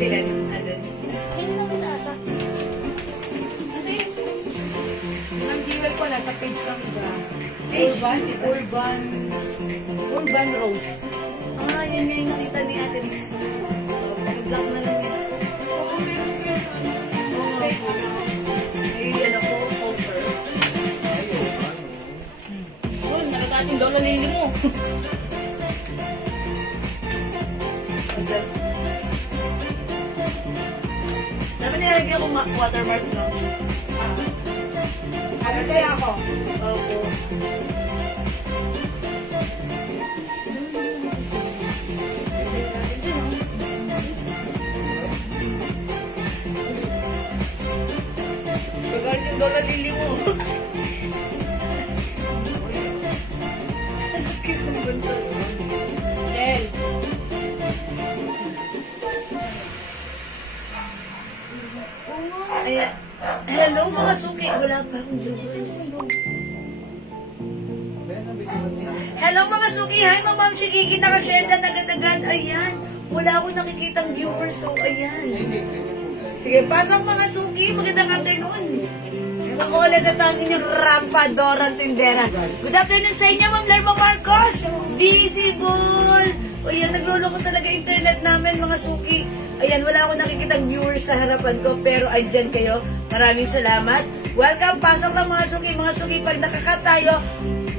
sila. Andun. Ayun lang sa ata. Ang giveaway ko nasa page kami ba? Urban? Urban Rose. Ah, yan yung nakita ni Ate Liz. Pag-block na lang yun. Oo, meron ko yun. Ayun ako, offer. Yun, nakita ating lolo lili mo. Dapat nilagyan ko watermark, no? Ano sa'yo ako? Opo. Gagawin yung lola lili mo. Del. Ayan. Hello mga suki. Wala pa akong viewers. Hello mga suki. Hi mga ma'am. Sige, nakashare na agad-agad. Ayan. Wala akong nakikitang viewers. So, ayan. Sige, pasok mga suki. Magandang afternoon. Ako ulit at ang inyong Rampadorang Tindera. Good afternoon sa inyo, Ma'am Lerma Marcos. Visible. O yan, nagluloko talaga internet namin, mga suki. Ayan, wala akong nakikitang viewers sa harapan ko, pero andyan kayo. Maraming salamat. Welcome, pasok lang mga suki. Mga suki, pag nakakat tayo,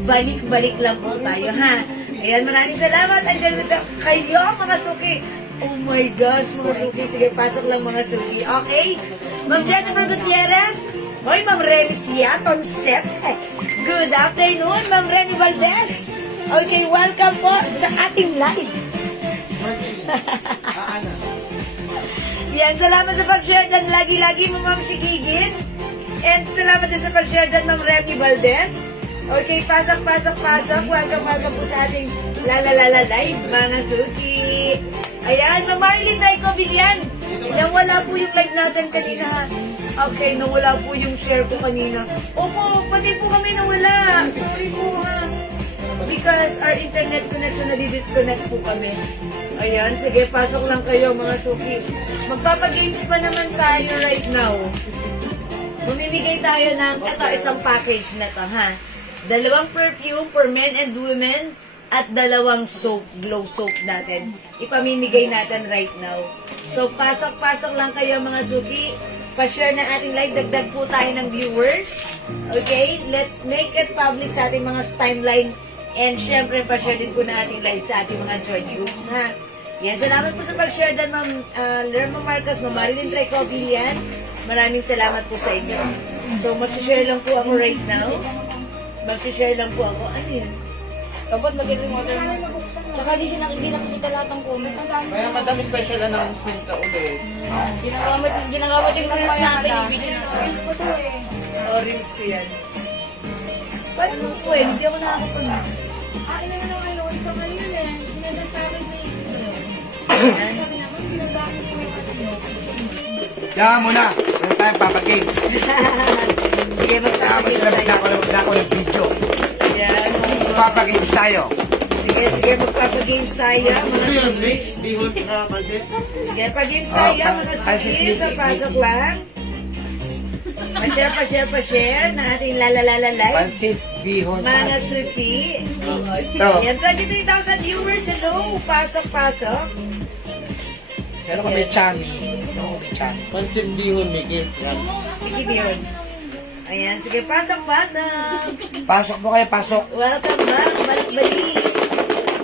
balik-balik lang po tayo, ha? Ayan, maraming salamat. Andyan na kayo, mga suki. Oh my gosh, mga suki. Sige, pasok lang mga suki. Okay? Ma'am Jennifer Gutierrez. Hoy, Ma'am Remy Siaton Sep. Good afternoon, Ma'am Remy Valdez. Okay, welcome po sa ating live. Yan, salamat sa pag-share dan lagi-lagi mo, Ma'am Shigigin. And salamat din sa pag-share dan, Ma'am Remy Valdez. Okay, pasok. Welcome po sa ating lalalala live, mga suki. Ayan, Ma'am Marlene Raico Villan. Nawala po yung live natin kanina, ha? Okay, nawala po yung share ko kanina. Opo, pati po kami nawala. Sorry po, ha? Because our internet connection na-disconnect po kami. Ayan, sige, pasok lang kayo, mga suki. Magpapagames pa naman tayo right now. Mamimigay tayo ng, ito, isang package na to, ha? 2 perfume for men and women at 2 soap, glow soap natin. Ipamimigay natin right now. So, pasok lang kayo, mga suki. Pa-share na ating live. Dagdag po tayo ng viewers. Okay? Let's make it public sa ating mga timeline. And syempre, pa-share din po na ating live sa ating mga join groups, ha? Yan, salamat po sa pag-share dan, Ma'am Lerma Marcos, Ma'am Marilyn Trecovi, yan. Maraming salamat po sa inyo. So, mag-share lang po ako right now. Mag-share lang po ako. Ano yan? Dapat lagyan ng water mo. Tsaka di nakikita lahat ng comment. Kaya madami special announcement ka ulit. Ginagamit yung reels natin, yung video natin. Orange ko yan. Paano po eh? Hindi ako nakakapag... Ina na naman noon sa ngayon eh. Sinadal sa akin ni Yan. sabi naman, ginagamit ko yung ano mo. Kaya muna, meron tayong Papa Games. Sige, Kaya mo magpapagay sila tayo. magdako ng video. Yan. Papa Games tayo. Sige, magpapagames tayo. Mga suki. Bihon ka kasi. Sige, pag-games tayo, mga suki. Sa pasok lang. Pa-share na ating lalalala live. Pansit, bihon. Mga suki. Ito. Yan, 23,000 viewers. Hello, pasok. Pero kung may chami. Ito may chami. Pansit bihon, Mickey. Yan. Bigyan mo yun. Ayan, sige, pasok. Pasok po kayo, pasok. Welcome back, balik-balik.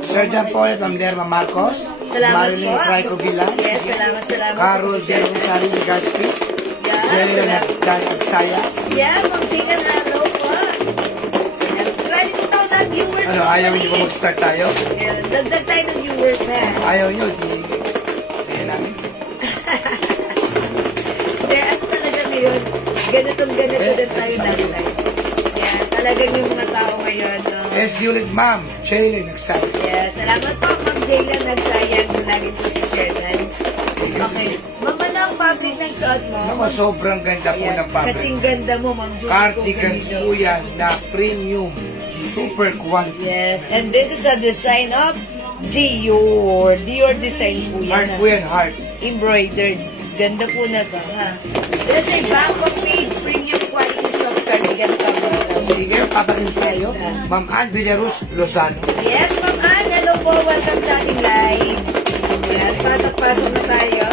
Sir John Paul, Ma'am Lerma Marcos. Salamat Marilyn po. Raico Villan. Yes, salamat. Carol Del Rosario de Gaspi. Yeah, Jelena salamat. Dan Agsaya. Yeah, mag-chicken na hello po. Ayan, 22,000 viewers. Ano, po. ayaw niyo ba mag-start tayo? Ayan, dagdag tayo ng viewers, ha? Ayaw niyo, di... Kaya namin. Hindi, ano talaga ngayon? Ganito din tayo last time. Yan, talagang yung mga tao ngayon, no? Yes, ulit, Ma'am. Jalen Agsaya. Yes, salamat po, Ma'am Jayla, nagsayang sa lagi po si Sherman. Okay. Maganda ang fabric ng suot mo. Ako, sobrang ganda po Ayan, ng fabric. kasing ganda mo, Ma'am Julie. Cardigans Coconino. po yan na premium, super quality. Yes, and this is a design of Dior. Dior design po yan. Heart ha? po yan, heart. Embroidered. Ganda po na to, ha? There's a Bangkok made premium quality soft cardigan cover. Sige, papatin tayo. Ma'am Ann Villaruz Lozano. Yes, Ma'am Ann. Hello po. Welcome sa ating live. Yan, pasok-pasok na tayo.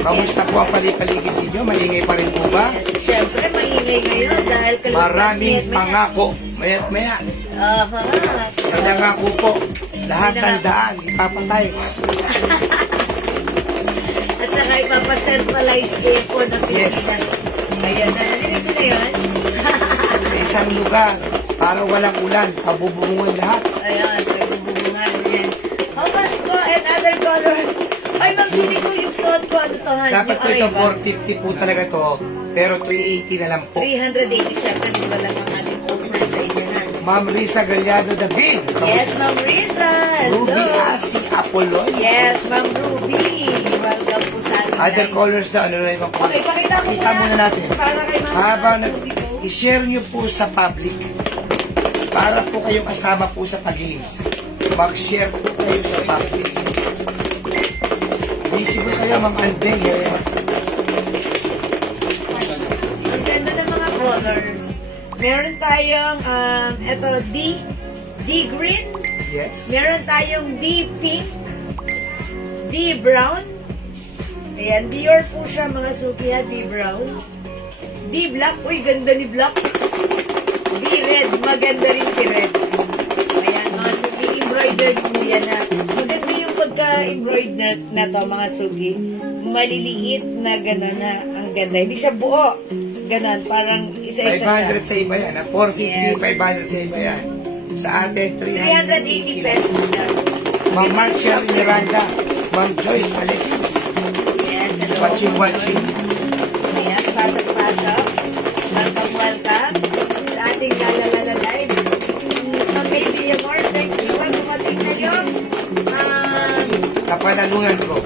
Kamusta po ang palipaligid ninyo? Maingay pa rin po ba? Yes, syempre, maingay ngayon dahil Maraming pangako. Maya't maya. Aha. Nangako po. Lahat ng daan, ipapatay. At saka ipapacentralize kayo po ng Yes. Pilipinas. Ayan, narinig ko na yun. Sa isang lugar, para walang ulan, pabubungon lahat. Ayan, may bubungan yan. How much po and other colors? Ay, Ma'am Julie ko, yung suot ko, ano to, ha? Dapat Yung po ito, Arrivals. 450 po talaga to. Pero 380 na lang po. 380, syempre, di ba lang ang ating offer sa inyo, ha? Ma'am Risa Gallardo David. Yes, Ma'am Risa. Hello. Ruby Asi Apollo. Yes, Ma'am Ruby. Welcome po sa ating Other live. colors na ano na ibang color. Okay, pakita ko Pakita muna natin. Para kay Ma'am Habang Ruby po. i-share nyo po sa public para po kayong kasama po sa pag-games. Mag-share po kayo sa public. Visible kayo, Ma'am Ande. Ang ganda ng mga color. Meron tayong, eto, D green. Yes. Meron tayong D pink. D brown. Ayan, Dior po siya mga suki ha, D brown. D black. Uy, ganda ni black. D red. Maganda rin si red. Ayan, mga suki. Embroidered po yan ha. Maganda yung pagka-embroidered na to mga suki. Maliliit na gano'n ha. Ang ganda. Hindi siya buo. Ganon, parang isa-isa siya. 500 sa iba yan. 450, Yes. 500 sa iba yan. Sa atin, 380 380 pesos lang. Ma'am Marcia Miranda. Ma'am Joyce Alexis. Yes, hello. Watching. Ayan, pasok-pasok. Welcome. Sa ating Galalala Live. Ma'am Baby Amor, thank you. Dumating na yung, Kapanalunan ko.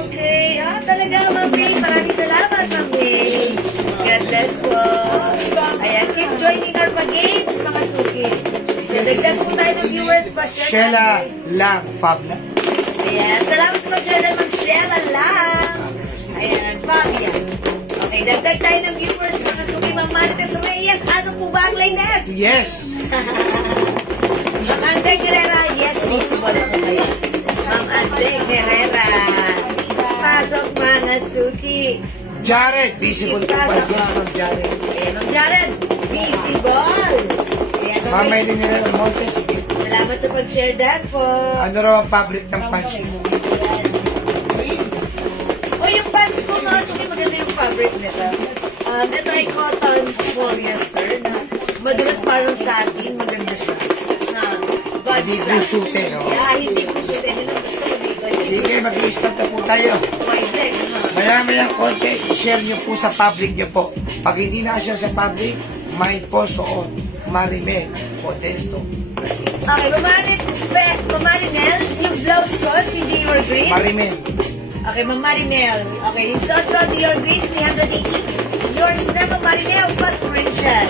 okay. Talaga, Ma'am May. Maraming salamat, Ma'am May. God bless po. Ayan, keep joining our games, mga suki. So, dagdag po tayo ng viewers pa. Sheila Lang Fabla. Ayan, salamat sa pag-share Ma'am Sheila lang. Ayan, Fabian. Okay, dagdag tayo ng viewers, mga suki, Ma'am Marites Reyes. Ano po ba ang latest? Yes. Ma'am Ande Guerrera, yes, visible ako kayo. Ma'am Ande Guerrera. Pasok mga suki. Jared, visible po pa. Yes, Ma'am Jared. Ayan, Ma'am Jared, visible. Ayan, Ma'am Ma'am May. Maylin nila ng Montes. Salamat sa pag-share dan po. Ano raw ang fabric ng pants? O yung pants ko mga suki, maganda yung fabric nito. Ito ay cotton polyester na madalas parang satin, maganda siya. But Hindi kusute, no? Yeah, hindi kusute. Yun ang gusto ko dito. Sige, mag-i-start na po tayo. Pwede, ha? Maya-maya konti, i-share nyo po sa public nyo po. Pag hindi na-share sa public, mind po suot. Marime, Modesto. Okay, Mamarinel, yung blouse ko, si Dior Green. Marime. Okay, Ma'am Marimel. Okay, yung suot ko, Dior Green, 380. Yours na, Ma'am Marimel, plus screenshot.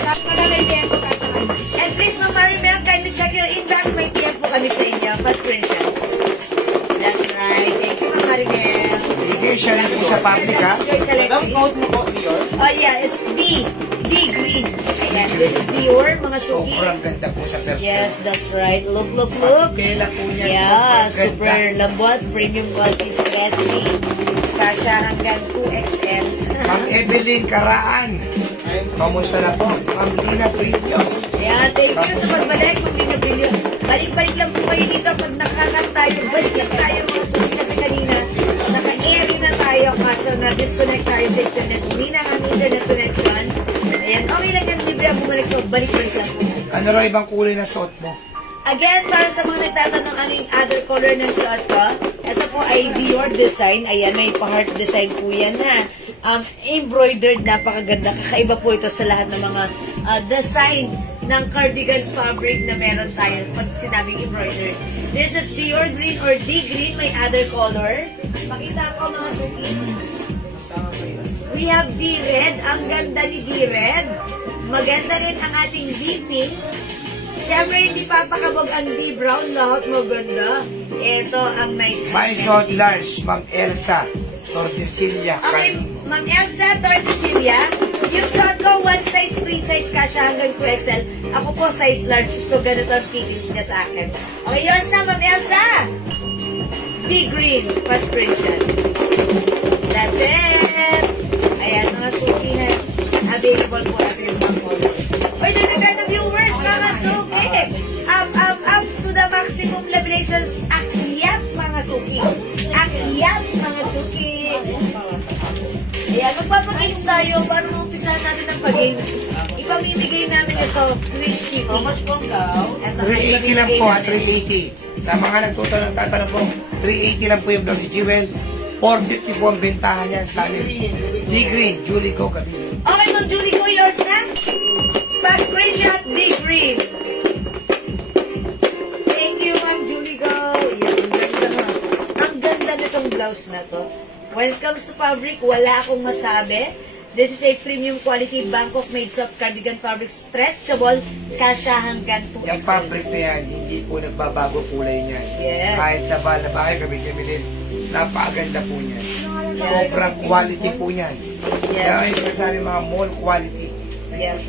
And please, Ma'am Marimel, kindly check your inbox. May PM po kami sa inyo. Plus screenshot. That's right. Thank you, Ma'am Marimel. Sige, share nyo po sa public, ha? Joyce Alexis. mo po, Dior? Oh, yeah, it's D Green. Ayan, this is Dior, mga suki. Sobrang ganda po sa person. Yes, that's right. Look, look, look. Tela po niya. Yeah, ganda. super lambot, premium quality, stretchy. Kasha hanggang 2XL. Ma'am Evelyn Karaan. Kamusta na po? Ma'am Lina Brillo. Yeah, thank you sa pagbalik. Kung hindi na bilyo. Balik-balik lang po kayo dito. Pag nakakat tayo, balik lang tayo mga suki. Kasi kanina, naka-airy na tayo. Kaso na-disconnect tayo sa internet. Hindi na kami internet connection. Ayan, okay lang yan. Libre ang bumalik. So, balik-balik lang po. Ano raw ibang kulay na suot mo? Again, para sa mga nagtatanong ano yung other color ng suot ko, ito po ay Dior design. Ayan, may pa-heart design po yan ha. Embroidered, napakaganda. Kakaiba po ito sa lahat ng mga design ng cardigans fabric na meron tayo pag sinabing embroidered. This is Dior green or D green, may other color. Pakita ko mga suki. We have D red. Ang ganda ni D red. Maganda rin ang ating D pink. Siyempre, hindi papakabog ang D-Brown. Lahat maganda. Ito ang nice. May suot large, Ma'am Elsa Tordesillas. Okay, Ma'am Elsa Tordesillas. Yung suot ko, one size, free size ka siya hanggang 2XL. Ako po, size large. So, ganito ang feelings niya sa akin. Okay, yours na, Ma'am Elsa. D-Green. Frustration. That's it. Ayan, mga suki na. Available po natin yung mga color. Uy, dagdagan na viewers, mga suki. Up to the maximum liberations. Akyat, mga suki. Akyat, mga suki. Ayan, magpapagames tayo para umpisahan natin ang pag-games. Ipamimigay namin ito, free shipping. Ito, 380 lang ipamimigay po, namin. 380. Sa mga tatanong po, 380 lang po yung blouse si Jewel. 450 po ang bentahan yan sa amin. D-Green, Julie Go Kabili. Okay, Ma'am Julie, ko yours na? Fast screenshot, D-Green. Thank you, Ma'am Julie Go. Yan, ang ganda mo. Ang ganda nitong blouse na to. Welcome sa fabric, wala akong masabi. This is a premium quality Bangkok made soft cardigan fabric, stretchable, kasya hanggang 2XL. Yung fabric na yan, hindi po nagbabago kulay niyan. Yes. Kahit na bahay kami din. Napakaganda po niyan. Sobrang quality po niyan. Yes. Kaya yung sinasabi mga mall quality. Yes,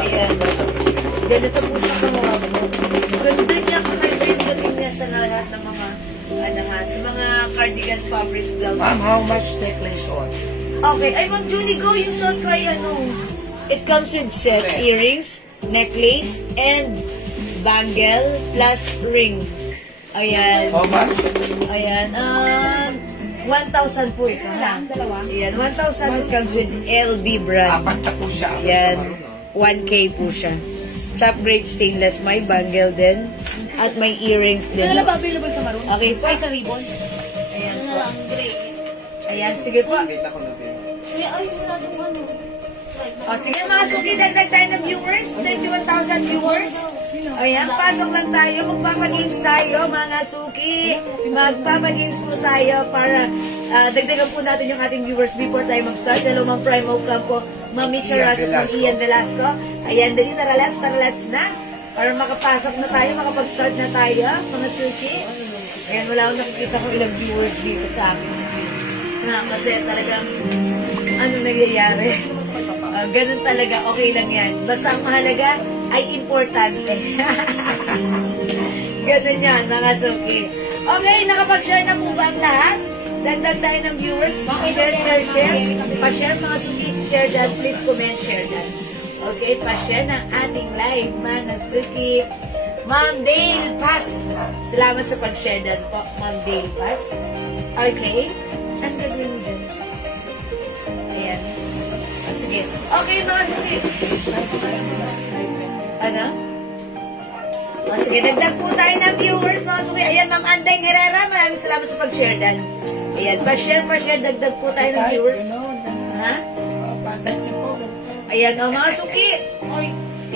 ayan. Ganito po siya kamukha mo. Ganda niya, kakaiba yung dating niya sa lahat ng mga, sa mga cardigan fabric blouses. Ma'am, how much necklace on? Okay, ay Ma'am Julie, go yung suot ko ay it comes with set, earrings, necklace, and bangle, plus ring. Ayan. How much? Ayan, 1,000 po ito. Dalawa. Ayan, 1,000 it comes with LB brand. Apat na po siya. Ayan, 1K po siya. Top grade stainless, may bangle din. At may earrings din. Ano ba available sa maroon? Okay po. Ay, sa ribbon. Ayan Ano po. lang, gray. Ayan, sige po. Kita ko na din. Kaya, ay, wala itong ano. O sige mga suki, dagdag tayo ng viewers. 31,000 viewers. Ayan, pasok lang tayo. Magpapagames tayo mga suki. Magpapagames po tayo para dagdagan po natin yung ating viewers before tayo mag-start. Hello, Ma'am Primo Campo, Ma'am Mitchell Rasas, Ma'am Ian Velasco. Ayan, dali, taralats na. Para makapasok na tayo, makapag-start na tayo, mga suki. Ayan, wala akong nakikita ko ilang viewers dito sa akin. Kasi talagang ano nangyayari. Ganun talaga, okay lang yan. Basta ang mahalaga ay importante. Ganun yan, mga suki. Okay, nakapag-share na po ba ang lahat? Dagdag tayo ng viewers. Share. Pa-share mga suki. Share that. Please comment, share that. Okay, pa-share ng ating live, mga suki. Ma'am Dale Pass. Salamat sa pag-share dan po, Ma'am Dale Pass. Okay. Ang gagawin mo dyan? Ayan. Sige. Okay, mga suki. Ano? O, sige, dagdag po tayo ng viewers, mga suki. Ayan, Ma'am Andeng Herrera. Maraming salamat sa pag-share dan. Ayan, pa-share. Dagdag po tayo ng viewers. Ha? Ayan, o, mga suki.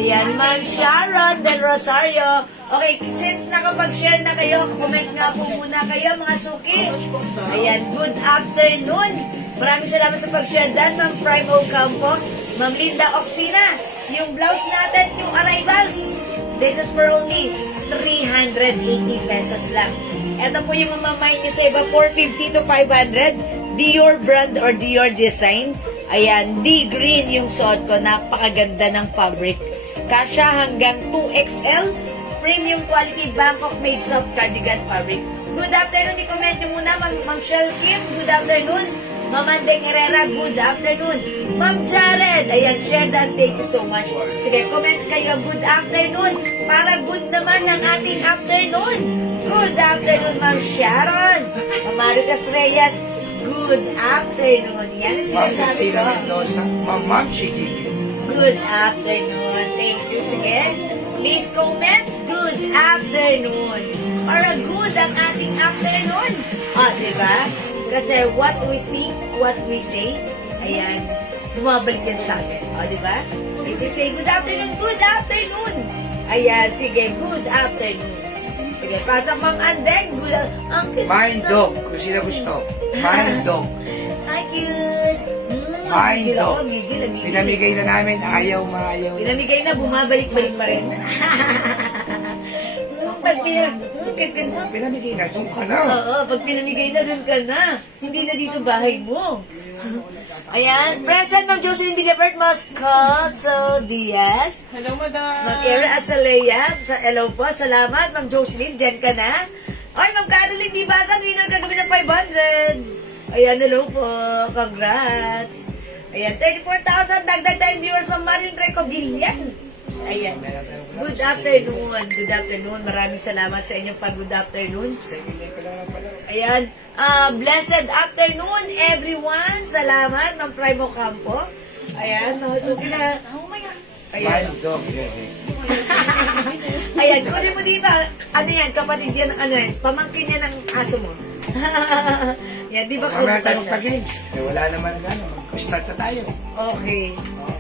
Ayan, Ma'am Sharon Del Rosario. Okay, since nakapag-share na kayo, comment nga po muna kayo, mga suki. Ayan, good afternoon. Maraming salamat sa pag-share dan, Ma'am Primo Campo, Ma'am Linda Oxina. Yung blouse natin, yung arrivals, this is for only 380 pesos lang. Ito po yung mamamay niyo sa iba, 450 to 500. Dior brand or Dior design. Ayan, D-green yung suot ko. Napakaganda ng fabric. Kasya hanggang 2XL. Premium quality Bangkok made soft cardigan fabric. Good afternoon. I-comment nyo muna, Ma'am Shell Kim. Good afternoon. Ma'am Andeng Herrera. Good afternoon. Ma'am Jared. Ayan, share that. Thank you so much. Sige, comment kayo. Good afternoon. Para good naman ang ating afternoon. Good afternoon, Ma'am Sharon. Ma'am Maricas Reyes. Good afternoon. Yan ang Ma'am sinasabi Christina ko. Mendoza. Ma'am Shigigi. Good afternoon. Thank you. Sige. Please comment. Good afternoon. Para good ang ating afternoon. Diba? Kasi what we think, what we say, ayan, bumabalik yan sa atin. Diba? If we say good afternoon, ayan, sige, good afternoon. Sige, pasok Ma'am Andeng. Good Mind dog. Kung sino gusto. Mind dog. Hi, cute. Namimigil Mind ako. blow. Migil. Pinamigay na namin, ayaw. Pinamigay na, bumabalik-balik pa rin. Pag Pinamigay na, doon ka na. Oo, pag pinamigay na, dun ka na. Hindi na dito bahay mo. Ayan, present Ma'am Jocelyn Villabert Moscoso Diaz. Hello, madam. Ma'am Era Azalea, hello po, salamat. Ma'am Jocelyn, dyan ka na. Ay, Ma'am Caroline Dibasan, winner ka kami ng 500. Ayan, hello po, congrats. Ayan, 34,000, dagdag tayong viewers, Ma'am Marilyn Treco Villan. Ayan, good afternoon, maraming salamat sa inyong pag-good afternoon. Second day pa lang pala. Ayan, blessed afternoon everyone, salamat, Ma'am Primo Campo. Ayan, masuki na. Ayan. Mind blow. Ayan, kunin mo dito. Ano yan, kapatid yan, ano yan, pamangkin yan ng aso mo. Yan, di ba Mamaya tayo siya? magpa-games. Eh, wala naman na gano'n. Start na tayo. Okay.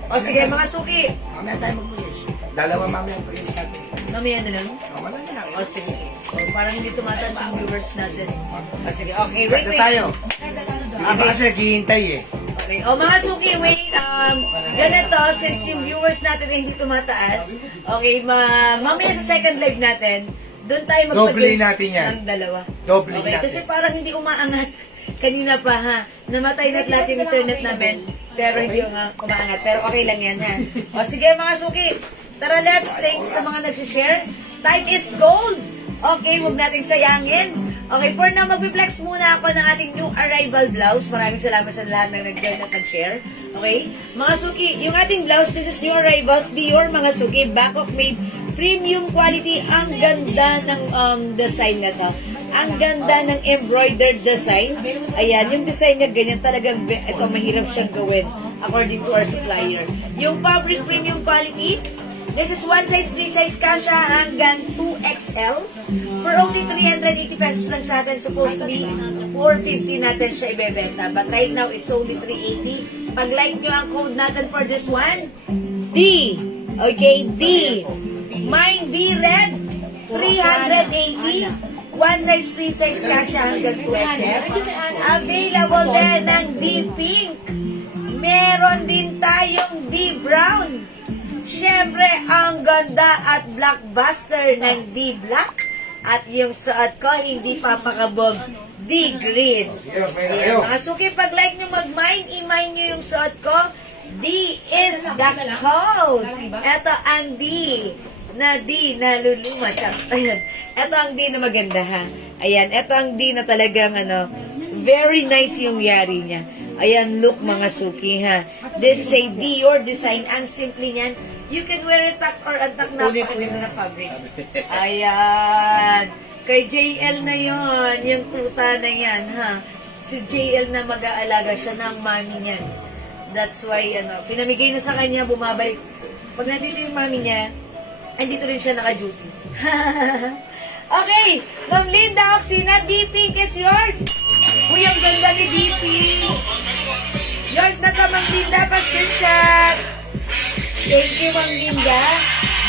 O sige, mga suki. Mamaya tayo mag-games. Dalawa mamaya ang pag-games natin. Mamaya na lang. Wala na lang. O sige. O, parang hindi tumatanda ang viewers natin. O sige, okay, Start wait. na tayo. Okay. Iba kasi naghihintay eh. Okay. O mga suki, wait. Ganito, since yung viewers natin ay hindi tumataas, okay, mamaya sa second live natin, doon tayo Doubling magpag-games natin yan. ng dalawa. Doubling Okay, natin. kasi parang hindi umaangat. Kanina pa ha, namatay na lahat yung internet namin, pero hindi umaangat. Pero okay lang yan ha. O sige mga suki, tara let's thank sa mga nag-share. Time is gold. Okay, huwag nating sayangin. Okay, for now, mag-flex muna ako ng ating new arrival blouse. Maraming salamat sa lahat ng nag-join at nag-share. Okay? Mga suki, yung ating blouse, this is new arrivals, Dior, mga suki, Bangkok made, premium quality. Ang ganda ng design na to. Ang ganda ng embroidered design. Ayan, yung design niya ganyan talagang, ito, mahirap siyang gawin according to our supplier. Yung fabric premium quality, this is one size, free size kasha hanggang 2XL. For only 380 pesos lang sa atin. Supposed to be 450 natin siya ibebenta. But right now, it's only 380. Pag-like nyo ang code natin for this one, D. Okay, D. Mine D Red, 380. One size, free size kasha hanggang 2XL. Available din ng D Pink. Meron din tayong D Brown. Siyempre, ang ganda at blockbuster ng D Black. At yung suot ko, hindi papakabog, D Green. Ayan, mga suki, pag like nyo mag-mine, i-mine nyo yung suot ko. D is the code. Ito ang D na luluma. Ayan. Ito ang D na maganda ha. Ayan, ito ang D na talagang very nice yung yari niya. Ayan, look mga suki ha. This is a Dior design. Ang simple niyan. You can wear it tuck or untuck na pakaganda na fabric. Ayan. Kay JL na yon, yung tuta na yan, ha. Si JL na mag-aalaga siya ng mami niyan. That's why, pinamigay na sa kanya, bumabalik. Pag nandito yung mami niya, andito rin siya naka-duty. Okay, Ma'am Linda Oxina, D-Pink is yours. Uy, ang ganda ni D-Pink. Yours na to, Ma'am Linda, pa-screenshot. Thank you, Ma'am Linda.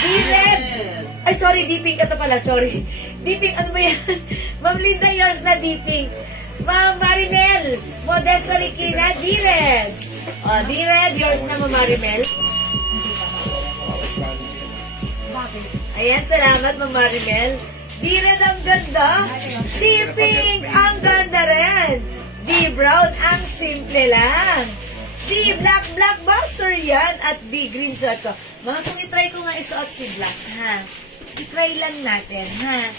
D-Red. Ay, sorry, D-Pink ka to pala. Sorry. D-Pink, ano ba yan? Ma'am Linda, yours na D-Pink. Ma'am Marimel. Modesto Rikina, D-Red. D-Red, yours na, Ma'am Marimel. Ayan, salamat, Ma'am Marimel. D-Red, ang ganda. D-Pink, ang ganda rin. D-Brown, ang simple lang. D-Black, blockbuster yan. At D-Green suot ko. Mga suki, try ko nga isuot si Black, ha? I-try lang natin, ha?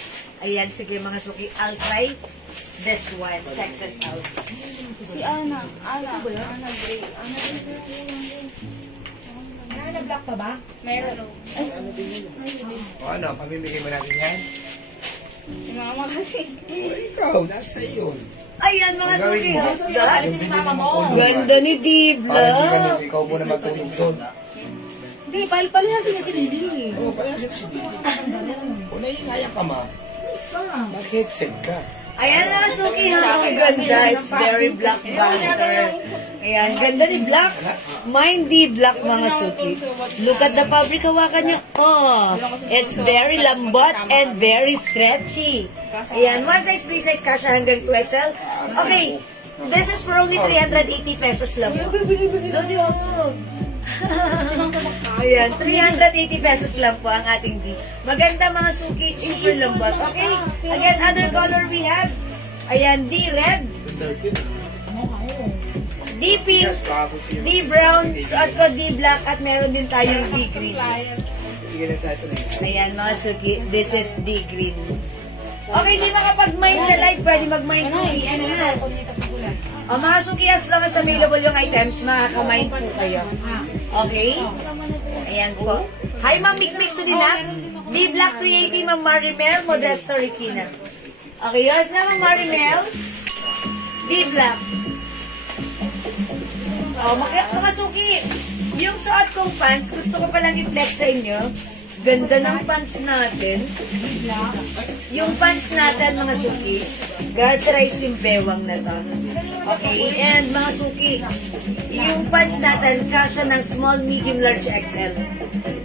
Ayan, sige mga suki, I'll try this one. Check this out. Si Ana Gray. Ana Black pa ba? Meron. O ano, pamimigay mo natin yan? Si Mama kasi. O ikaw, nasa iyo. Ayan mga suki, how's that? Alisin ni Mama mo. Ganda ni Para hindi D-Black. ganun, ikaw muna magtulog doon. Hindi, palihasi niya si Lily. Oo, parehas si Didi. Kung nahihingaya ka ma, mag-headset ka. Ayan mga suki, ha? Ang ganda. It's very blockbuster. Ayan, ganda ni Black. Mine D-Black mga suki. Look at the fabric, hawakan nyo. Oh, it's very lambot and very stretchy. Ayan, one size, free size, kasha hanggang 2XL. Okay, This is for only 380 pesos lang po. Dodi mo. Ayan, 380 pesos lang po ang ating D. Maganda mga suki, super lambot. Okay? Again, other color we have. Ayan, D red, D pink, D brown, suot ko D black, at meron din tayong D green. Ayan mga suki, this is D green. Okay, di makapag-mine sa live, pwede mag-mine po. O mga suki, as long as available yung items, makaka-mine po kayo. Okay? Ayan po. Hi, Ma'am Mikmik Sudina. D Black 380, Ma'am Marimel, Modesto Regina. Okay, yours na, Ma'am Marimel. D Black. O, mga suki, yung suot kong pants, gusto ko palang i-flex sa inyo. Ganda ng pants natin. Yung pants natin, mga suki, garterize yung bewang na to. Okay, and mga suki, yung pants natin, kasya ng small, medium, large, XL.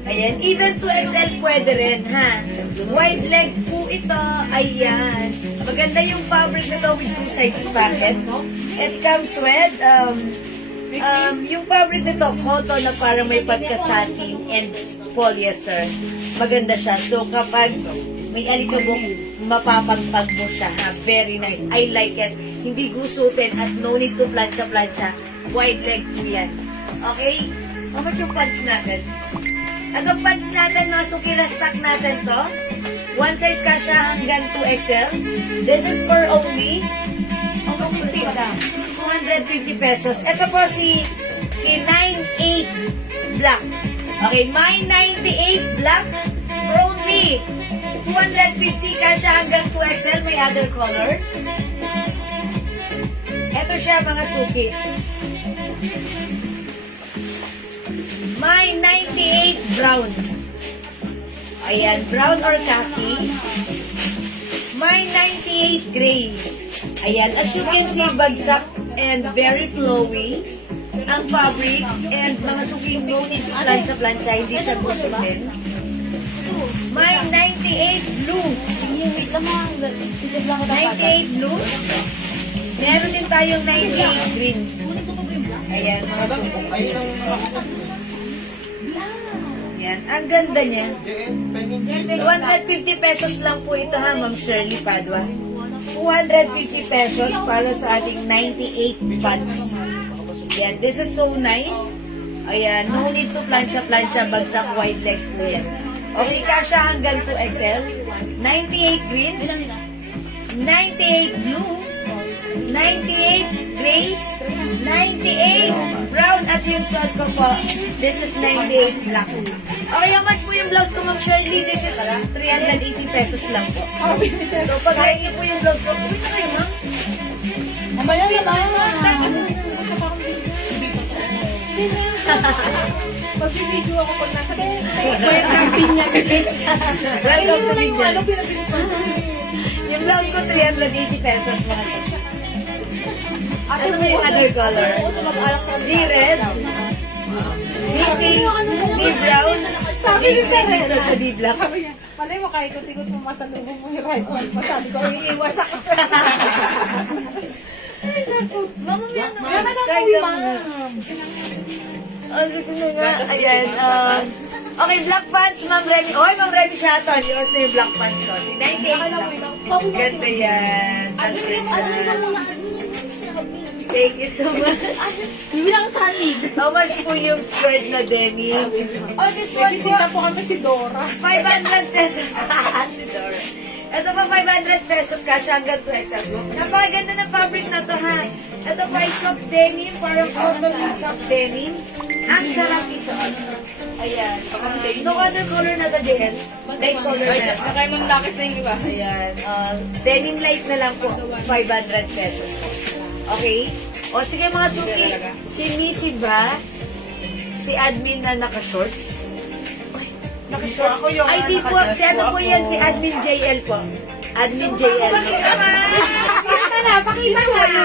Ayan, even 2XL pwede rin, ha? Wide leg po ito, ayan. Maganda yung fabric na to with two sides pocket. It comes with, yung fabric nito, cotton na parang may pagka-satin and polyester. Maganda siya. So, kapag may alikabok, mapapagpag mo siya. Ha? Very nice. I like it. Hindi gusutin at no need to plancha-plancha. Wide leg po yan. Okay? How much yung pants natin? Ang pants natin, mga sukira stock natin to. One size kasha hanggang 2XL. This is for only 250 pesos. Ito po si 98 Black. Okay, my 98 Black for only 250 kasha hanggang 2XL. May other color. Ito siya mga suki. My 98 Brown. Ayan, brown or khaki. My 98 Gray. Ayan, as you can see, bagsak and very flowy ang fabric, and mga suki, no need to plancha-plancha, hindi siya gusutin. My 98 Blue. Wait lang mga. 98 Blue. Meron din tayong 98 Green. Ayan, mga suki. Ayan, ang ganda niya. 250 pesos lang po ito, ha, Ma'am Shirley Padua. 250 pesos para sa ating 98 pants. Ayan, this is so nice. Ayan, no need to plancha-plancha, bagsak wide leg po yan. Okay, kasha hanggang 2XL. 98 green, 98 blue, 98 gray, 98 brown, at yung suot ko po, this is 98 black. Okay, how much po yung blouse ko, Ma'am Shirley? This is 380 pesos lang po. So, pag niyo po yung blouse ko, uwi na kayo, ma'am. Mamaya na tayo na. Pag-video ako pag nasa welcome pinya. Welcome to Binyan. Yung blouse ko, 380 pesos, mga suki. Ano mo yung other color? D red, D pink, D brown, D green, so D black. Malay mo kahit ikot mo masalubong mo yung right one mo. Sabi ko, iiwas ako sa... Mama, may ano? Oh, sige na nga. Ayan. Okay, black pants, Ma'am Remy. Oy, Ma'am Remy Shaton. Yours na yung black pants ko. Si 98 lang. Ganda yan. Tapos thank you so much. Bibilang salig. How much po yung skirt na denim? Oh, this one po, Bisita po kami si Dora. 500 pesos. Si Dora. Ito pa, 500 pesos kasha hanggang 2XL. Napakaganda ng fabric na to, ha. Ito pa ay soft denim, parang cotton and soft denim. Ang sarap isuot. Ayan. No other color na to, DL. Light color na. Saka nung lakis na yung iba. Ayan. Denim light na lang po. 500 pesos po. Okay? O sige mga suki. Si Missy ba? Si admin na naka-shorts? Naka-shorts? Ay, di po. Si ano po yan? Si admin JL po. Admin JL. Pakita na, pakita na.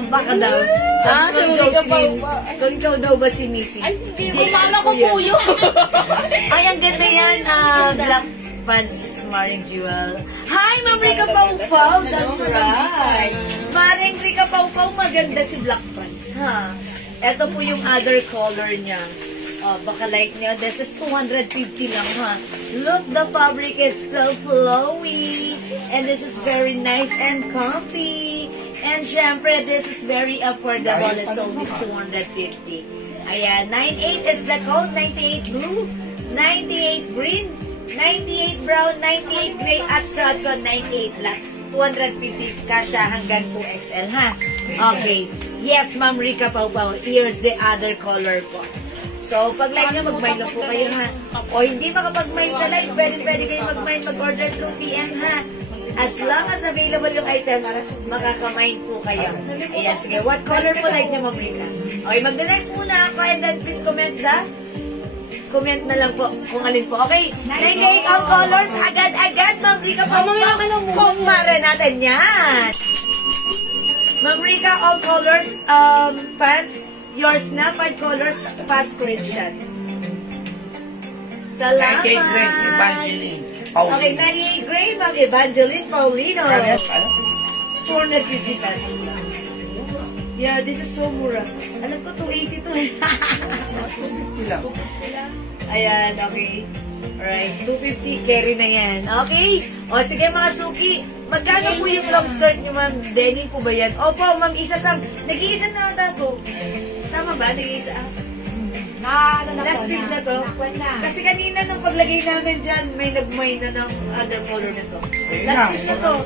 Mamba ka daw. Sabi ko, Jocelyn, kung ikaw daw ba si Missy? Ay, hindi. JL Kumala ko po yun. Ay, ang ganda yan. Black pants, Maring Jewel. Hi, Ma'am Rica Pau Pau. That's right. Maring Rica Pau Pau, maganda si black pants, ha? Ito po yung other color niya. Baka like niya, this is 250 lang, ha? Look, the fabric is so flowy. And this is very nice and comfy. And syempre, this is very affordable. It's only 250. Ayan, 98 is the code, 98 blue, 98 green, 98 brown, 98 gray, at sa code 98 black. 250 kasha hanggang 2XL, ha? Okay. Yes, Ma'am Rica Pau Pau. Here's the other color po. So, pag like nyo, mag-mind na po kayo, ha? O hindi makapag-mind sa live, pwede kayo mag-mind, mag-order through PM, ha? As long as available yung items, makaka-mind po kayo. Ayan, sige. What color po like nyo, Ma'am Rica? Okay, magda-next muna ako, and then please comment comment na lang po kung alin po. Okay, 98 all colors, agad-agad, Ma'am Rica Pau Pau. Kumpara natin yan. Ma'am Rica, all colors, pants, yours na, 5 colors, pass screenshot. Salamat. 98 Green, Evangeline. Okay, 98 Gray, Ma'am Evangeline Paulino. Ano? 250 pesos lang. Yeah, this is so mura. Alam ko, 280 to eh. 250 lang. Ayan, okay. Alright, 250, carry na yan. Okay? O, sige mga suki. Magkano po yung long skirt nyo, Ma'am? Denim po ba yan? Opo, Ma'am, nag-iisa na ata to. Tama ba? Nag-iisa. Last piece na to. Kasi kanina nung paglagay namin dyan, may nag-mine na ng other color na to. Sige Last na. piece na to.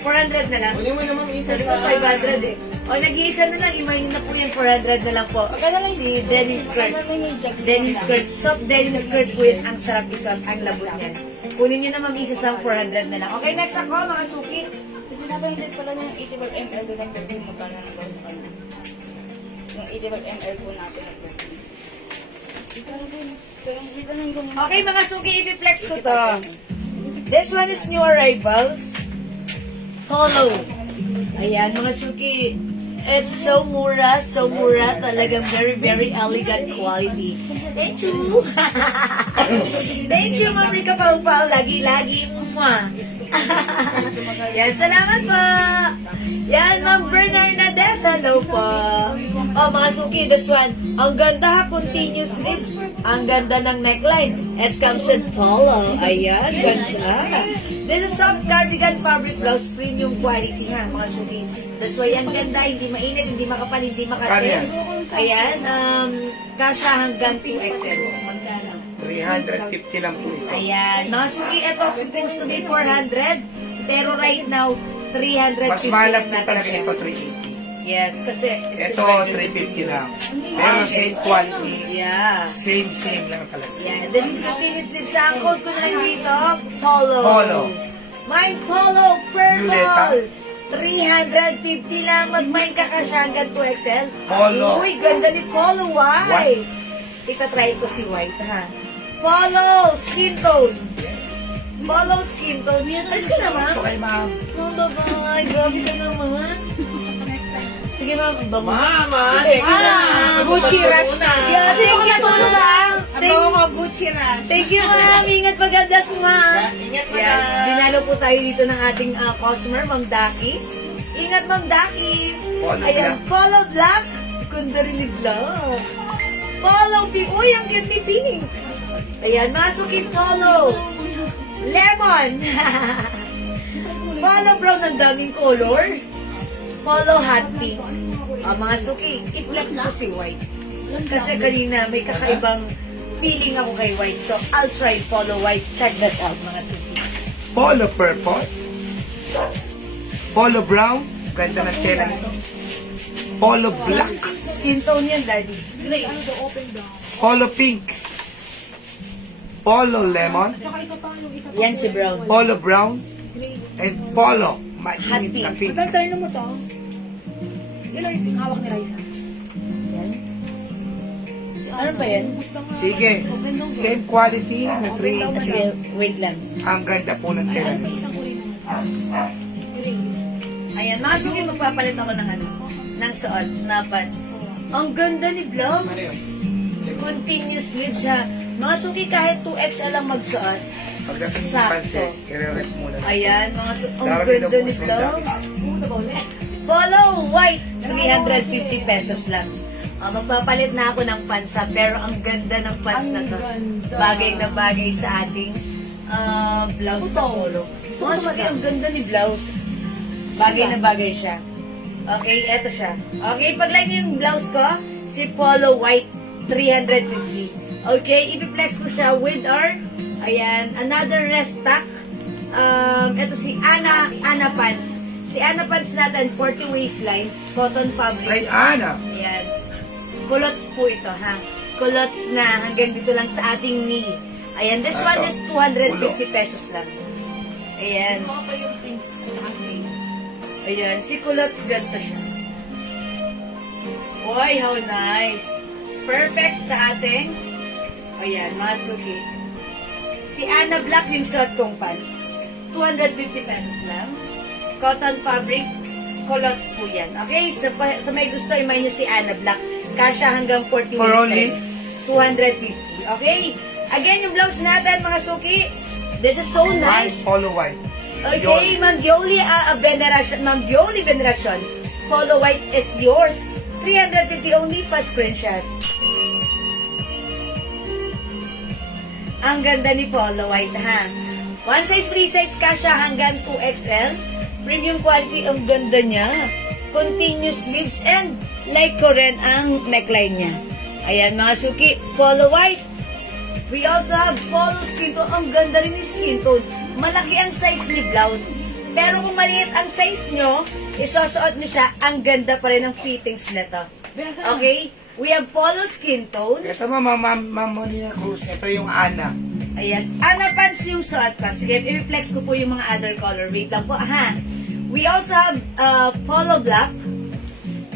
400 na lang. Kunin mo naman isa Sabi ko 500 eh. O, nag-iisa na lang. I-mine na po yung 400 na lang po. Si denim skirt. Denim skirt. Soft denim skirt po yun. Ang sarap isuot. Ang labot niyan. Kunin nyo na ma'am isa sa 400 na lang. Okay, next ako mga suki. Kasi nabanggit pala niya yung 85 ml din ang perfume. Magkano na daw sa kanya. Yung 85 ml po natin ang perfume. Pero hindi ba nang ganun? Okay mga suki, i-flex ko to. This one is new arrivals. Polo. Ayan mga suki. It's so mura, talagang very elegant quality. Thank you. Thank you, Ma'am Rica Pau Pau. Lagi-lagi umwa. Yan, salamat po. Yan, Ma'am Bernardez. Hello po. Oh, mga suki, this one. Ang ganda ha, continuous sleeves. Ang ganda ng neckline. It comes with polo. Ayan, ganda. This is soft cardigan fabric blouse, premium quality ha, mga suki. That's why ang ganda, hindi mainit, hindi makapal, hindi makatin. Ayan, kasha hanggang 2XL. Magkano? 350 lang po ito. Ayan, mga suki, ito supposed to be 400, pero right now, 350 Mas mahal lang po natin talaga siya. ito, 380. Yes, kasi it's Ito, 350 lang. Pero same quality. Yeah. Same lang talaga. Yeah, this is continuous sleeves. Sa ang code ko na lang dito, Polo. Polo. Mine Polo, Violeta. purple. 350 lang. Mag-mine ka kasya hanggang 2XL. Polo. Uy, ganda ni Polo White. Ita-try ko si White, ha. Polo, skin tone. Yes. Polo, skin tone. Alis ka na, ma? Ito kay ma'am. Oh, bye-bye. Grabe ka naman. Sige, ma'am. Mama, next na. Gucci rush. Yeah, thank you, ma'am. Ako mga Gucci rush. Thank you, ma'am. Ingat pag-adas mo, ma'am. Ingat mo Yan. na. Dinalo po tayo dito ng ating customer, Ma'am Dakis. Ingat, Ma'am Dakis. Polo Ayan, black. Polo Black. Ganda rin ni Black. Polo Pink. Uy, ang cute ni Pink. Ayan, masukin Polo. Lemon. Polo Brown, ang daming color. Polo Hot Pink. Mga suki, i-flex ko si White. Kasi kanina may kakaibang feeling ako kay White. So, I'll try Polo White. Check this out, mga suki. Polo purple. Polo brown. Ganda ng tela nito. Polo black. Skin tone yan, Daddy. Gray. Polo pink. Polo lemon. Yan si Brown. Polo brown. And polo. Hot Mainit na pink. pink. Turn mo to. Ilan yung hawak ni Raisa? Yan. Ano ba yan? Sige. Same quality na 3. Sige, wait lang. Ang ganda po ng tela nito. Ayan, mga suki, magpapalit ako ng ano, ng suot, na pants. Ang ganda ni Blouse. Continuous sleeves ha. Mga suki, kahit 2XL lang magsuot, Pagdating sa Sakto. pansit, i-rep muna. Ayan, mga ang Darating daw ganda po ni sa blouse. Dapis. Polo white, 350 pesos lang. Magpapalit na ako ng pansa, pero ang ganda ng pants na to. Bagay na bagay sa ating blouse na polo. Mga suki, ang ganda ni blouse. Bagay na bagay siya. Okay, eto siya. Okay, pag-like niyo yung blouse ko, si Polo White, 350. Okay, ipiplex ko siya with our, ayan, another restock. Ito si Ana Pants. Si Ana Pants natin, 40 waistline, cotton fabric. Ay, Ana! Ayan. Culottes po ito, ha? Culottes na, hanggang dito lang sa ating knee. Ayan, this one is 250 pesos lang. Ayan. Ayan, si culottes ganito siya. Uy, how nice. Perfect sa ating, ayan, mga suki. Si Ana Black yung suot kong pants. 250 pesos lang. Cotton fabric, culottes po yan. Okay, sa may gusto, imay nyo si Ana Black. Kasha hanggang 40 For only? 250. Okay? Again, yung blouse natin, mga suki. This is so nice. Polo white. Okay, Ma'am Yoli Veneracion. Ma'am Yoli Veneracion. Polo white is yours. 350 only pa screenshot. Ang ganda ni Polo white, ha? One size, free size kasha hanggang 2XL. Premium quality, ang ganda niya. Continuous sleeves and like ko rin ang neckline niya. Ayan, mga suki, Polo white. We also have polo skin tone. Ang ganda rin ni skin tone. Malaki ang size ni blouse. Pero kung maliit ang size nyo, isusuot nyo siya, ang ganda pa rin ang fittings nito. Okay? We have polo skin tone. Ito Ma'am Molina Cruz. Ito yung Ana. Yes. Ana pants yung suot ko. Sige, i-flex ko po yung mga other color. Wait lang po. Ha? We also have polo black.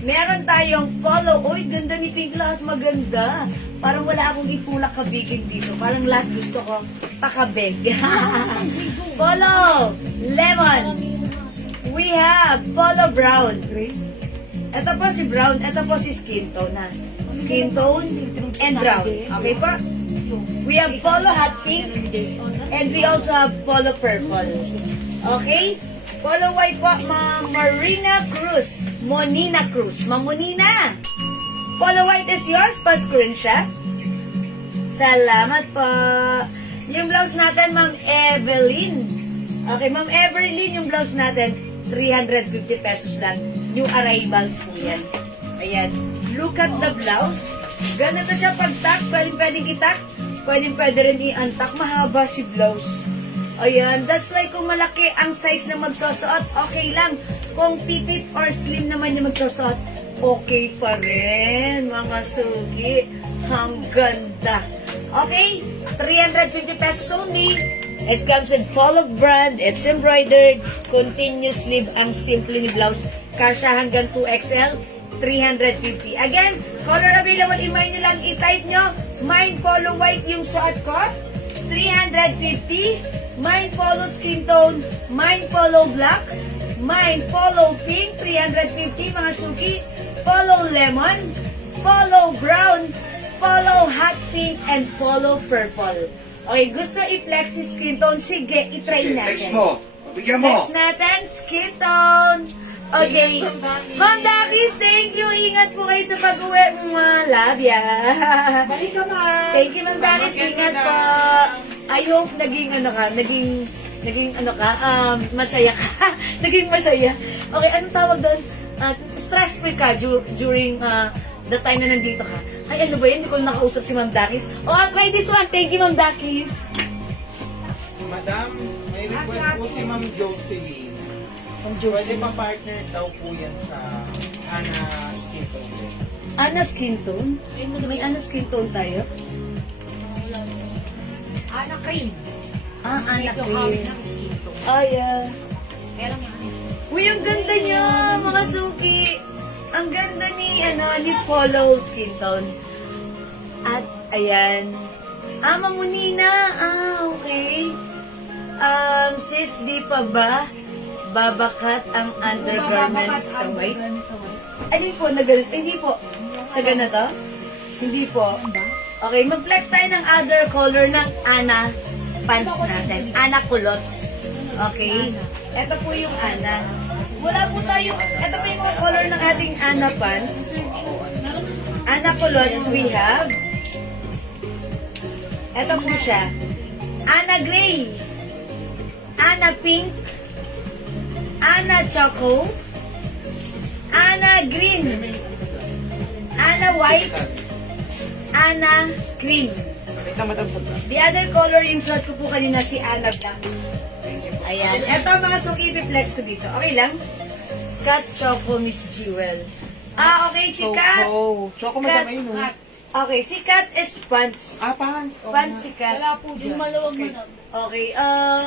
Meron tayong polo. Uy, ganda ni Pink. Lahat maganda. Parang wala akong itulak kabigin dito. Parang lahat gusto ko pakabig. Polo lemon. We have polo brown. Ito po si brown. Ito po si skin tone. Ha? Skin tone and brown. Okay po? We have polo hot pink. And we also have polo purple. Okay? Polo white po, Monina Cruz. Ma'am Monina. Polo white is yours, pa-screenshot. Salamat po. Yung blouse natin, Ma'am Evelyn. Okay, Ma'am Evelyn, yung blouse natin, 350 pesos lang. New arrivals po yan. Ayan. Look at the blouse. Ganito siya pag-tuck. Pwedeng itak. Pwede rin i-untuck. Mahaba si blouse. Ayan. That's why kung malaki ang size na magsusuot, okay lang. Kung petit or slim naman yung magsusuot, okay pa rin, mga suki. Ang ganda. Okay? 350 pesos only. It comes in Polo brand. It's embroidered. Continuous sleeve ang simple ni blouse. Kasha hanggang 2XL. 350. Again, color available. Imay nyo lang. I-type nyo. Mine Polo white yung suot ko. 350. Mine Polo skin tone. Mine Polo black. Mine Polo pink. 350 mga suki. Polo lemon. Polo brown. Polo hot pink. And Polo purple. Okay, gusto i-flex si skin tone? Sige, i-try Flex natin. mo. Bigyan mo. Flex natin, skin tone. Okay. Ma'am Dakis, thank you. Ingat po kayo sa pag-uwi. Love ya. Balik ka, ma. Thank you, Ma'am Dakis. Ingat po. I hope naging masaya ka. Naging masaya. Okay, anong tawag doon? Stress-free ka during the time na nandito ka. Ay, ano ba yan? Hindi ko nakausap si Ma'am Dakis. Oh, I'll try this one. Thank you, Ma'am Dakis. Madam, may request po si Ma'am Jocelyn. Ma'am Pwede Josie. pa partner daw po yan sa Ana Skin Tone. Ana skin tone? May Ana skin tone tayo? Ana cream. Ana Ito, cream. hawak ng skin tone. Ay, Pero nga. Uy, ang ganda niya, mga suki. Ang ganda ni Polo skin tone. At, ayan. Ma'am Munina. Okay. Sis, di pa ba babakat ang undergarments sa white? Ano po, hindi po. Sa ganito? Hindi po. Okay, mag-flex tayo ng other color ng Ana pants natin. Ana culottes. Okay? Ito po yung Ana. Wala po tayo, ito po yung mga color ng ating Ana pants. Ana culottes we have. Ito po siya. Ana gray. Ana pink. Ana choco. Ana green. Ana white. Ana cream. Pakita madam sa black. The other color yung suot ko po kanina si Ana Black. Ayan. Ito mga suki i-flex ko dito. Okay lang? Kat Choco Miss Jewel. Okay, si Kat. Choco Kat. madam ayun no. Okay, si Kat is pants. Pants. Pants si Kat. Wala po Yung dyan. maluwag mo na. Okay,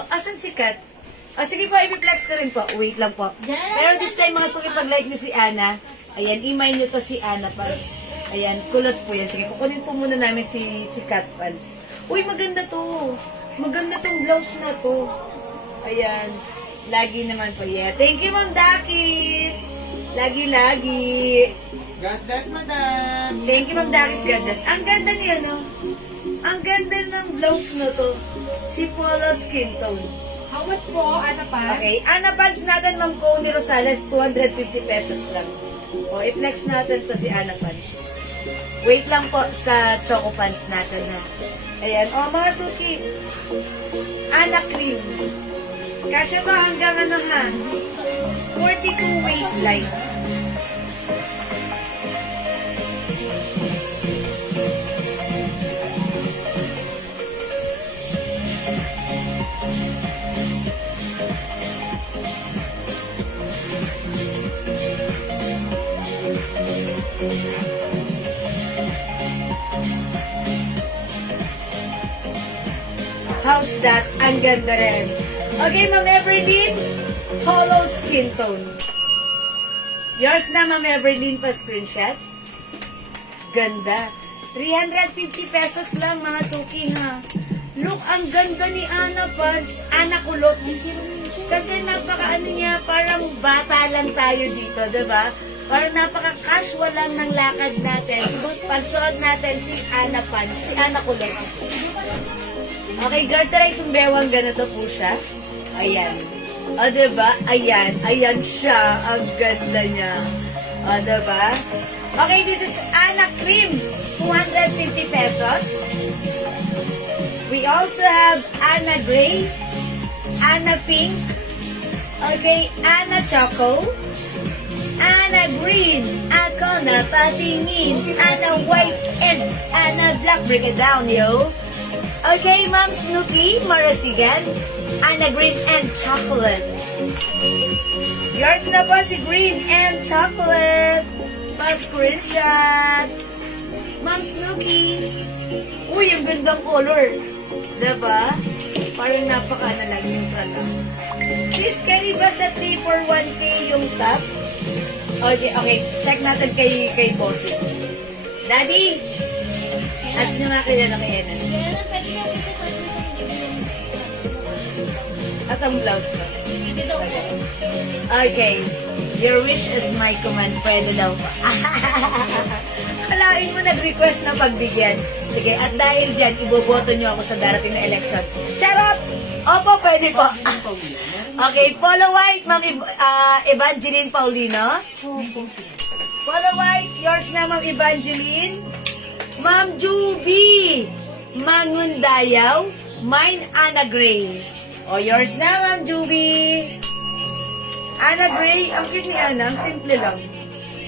asan si Kat? Sige po, i-flex ko rin po. Wait lang po. Pero this time mga suki, pag-like nyo si Ana, ayan, email nyo to si Ana Pants. Ayan, kulots po yan. Sige, kukunin po muna namin si Kat Pants. Uy, maganda to. Maganda tong blouse na to. Ayan. Lagi naman po. Yeah. Thank you, Ma'am Dakis. Lagi-lagi. God bless madam. Thank you, Ma'am Dakis. God bless. Ang ganda niya, no? Ang ganda ng blouse na to. Si Polo Skin Tone. How much po, Ana pa? Okay. Ana Pants natin, Ma'am Connie Rosales, 250 pesos lang. O, i-flex natin to si Ana Pants. Wait lang po sa Choco Pants natin, ha? Ayan. O, mga suki. Ana Cream. Kasya ba hanggang ano, ha? 42 waistline. How's that? Ang ganda rin. Okay, Ma'am Everlyn. Hollow skin tone. Yours na, Ma'am Everlyn, pa screenshot. Ganda. 350 pesos lang, mga suki, ha? Look, ang ganda ni Ana Pants. Ana Kulot. Kasi napaka-ano niya, parang bata lang tayo dito, diba? Parang napaka-casual lang ng lakad natin. Pagsuot natin si Ana Pants, si Ana Kulot. Okay, garterized yung bewang, ganito po siya. Ayan. O, diba? Ayan. Ayan siya. Ang ganda niya. O, diba? Okay, this is Ana Cream. 250 pesos. We also have Ana Gray. Ana Pink. Okay, Ana Choco. Ana Green. Ako na patingin. Ana White and Ana Black. Bring it down, yo. Okay, Ma'am Snooki, Marasigan, Ana Green and Chocolate. Yours na po si Green and Chocolate. Pa-screenshot. Ma'am Snooki. Uy, ang gandang color. Diba? Parang napaka-ano lang, neutral lang. Sis, kaya ba sa 3 for 1K yung top? Okay, check natin kay Bossy. Daddy, ask nyo nga kaya na kaya na. Kaya na, pwede na kasi pwede na At ang blouse ko. hindi daw po. Okay. Your wish is my command. Pwede daw pa. Kalain mo nag-request na pagbigyan. Sige, at dahil dyan, iboboto nyo ako sa darating na election. Charot! Opo, pwede po. Okay, Polo White, Ma'am Evangeline Paulino. Polo White, yours na, Ma'am Evangeline. Ma'am Juby Mangundayaw. Mine, Ana Gray. O, yours na, Ma'am Juby. Ana Gray, ang cute ni Ana, ang simple lang.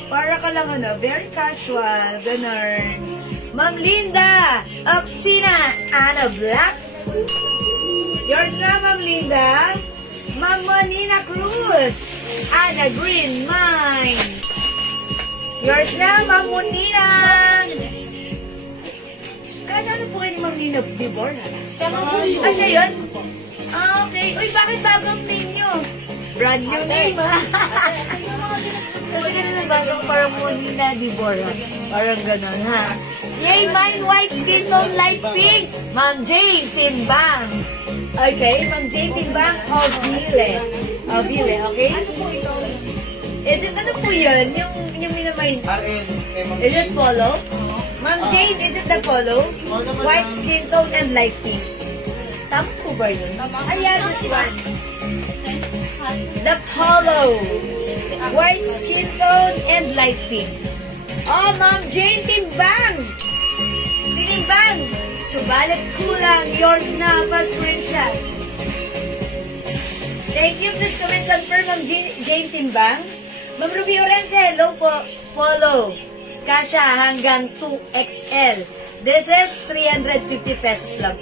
Para ka lang very casual, ganun. Ma'am Linda, Oxina, Ana Black. Yours na, Ma'am Linda. Ma'am Monina Cruz, Ana Green, mine. Yours na, Ma'am Monina. Ano po kayo ni Ma'am Nina Dibor? Siya yun? Okay. Uy, bakit bagong name nyo? Brand new name, ha? Kasi ganun nabasa ko parang Monina Dibor, ha? Parang ganun, ha? Yay, mine white skin tone light pink. Ma'am Jane Timbang. Okay, Ma'am Jane Timbang Ovile. Ovile, okay? Is it, ano po yun? Yung minamain? RN. Is it polo? Ma'am Jane, is it the polo? White skin tone and light pink. Tama po ba yun? Ayan, this one. The Polo. White skin tone and light pink. Oh, Ma'am Jane Timbang! Tinimbang! Subalit kulang. Yours na. Pa-screenshot. Thank you. Please comment confirm, Ma'am Jane Timbang. Ma'am Ruby Orense, hello po. Polo. Kasha hanggang 2XL. This is 350 pesos lang.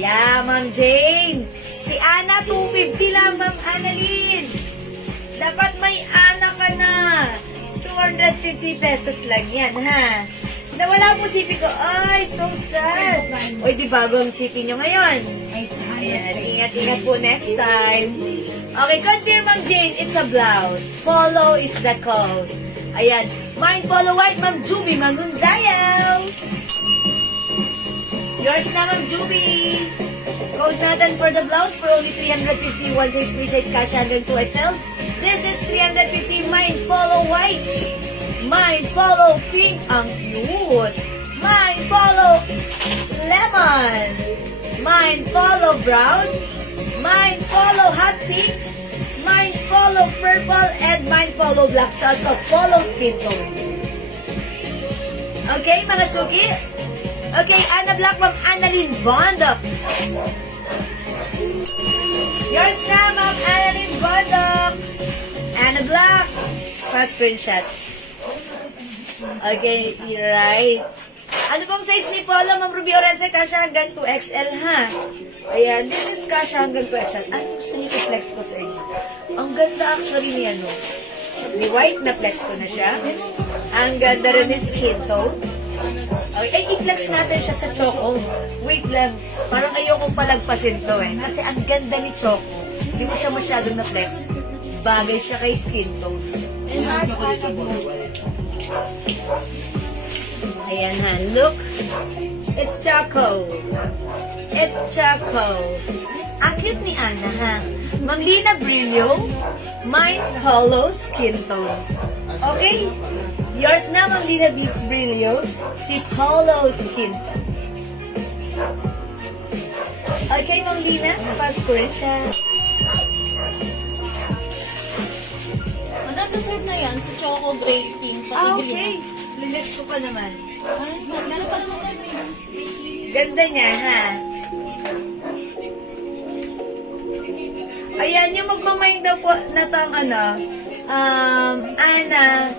Yeah, Ma'am Jane. Si Ana, 250 lang, Ma'am Annalyn. Dapat may Ana ka na. 250 pesos lang yan, ha? Nawala po sipi ko. Ay, so sad. Uy, di bago ang sipi nyo ngayon. Ayan, ingat-ingat po next time. Okay, confirm, Ma'am Jane, it's a blouse. Polo is the code. Ayan, mine polo white, Ma'am Juby, Magundayaw. Yours na, Ma'am Juby. Code natin for the blouse for only 350. One size, free size, cash hanggang 2XL. This is 350. Mine polo white. Mine polo pink. Ang cute. Mine polo lemon. Mine polo brown. Mine polo hot pink. Mine polo purple. And mine polo black. So, ito, polo skin tone. Okay, mga suki? Okay, Ana Black, Ma'am Annalyn Bondok. Yours na, Ma'am Annalyn Bondok. Anna Black. Fast screenshot. Okay, right. Ano pong size ni Polo, Ma'am Ruby Orense? Kasha hanggang 2XL, ha? Ayan, this is kasha hanggang 2XL. Ano gusto niyo i-flex ko sa inyo? Ang ganda actually ni ano. Di white na flex ko na siya. Ang ganda rin ni skin tone. Okay, ay, i-flex natin siya sa Choco. Wait lang. Parang ayokong palagpasin to eh. Kasi ang ganda ni Choco. Hindi ko siya masyadong na-flex. Bagay siya kay skin tone. Ayan ha, look. It's Choco. It's Choco. Ang cute ni Ana ha. Ma'am Lina Brillo. Mine hollow skin tone. Okay? Yours na, Ma'am Lina Brillo. Si hollow skin. Okay, Ma'am Lina. Pa-screenshot. Madam, reserve na yan sa Choco Grey King. Pakibili Okay. na. Linex ko pa naman. Ay, meron pa naman. Ganda niya, ha? Ayan, yung magmamind daw po na tong ano, Ana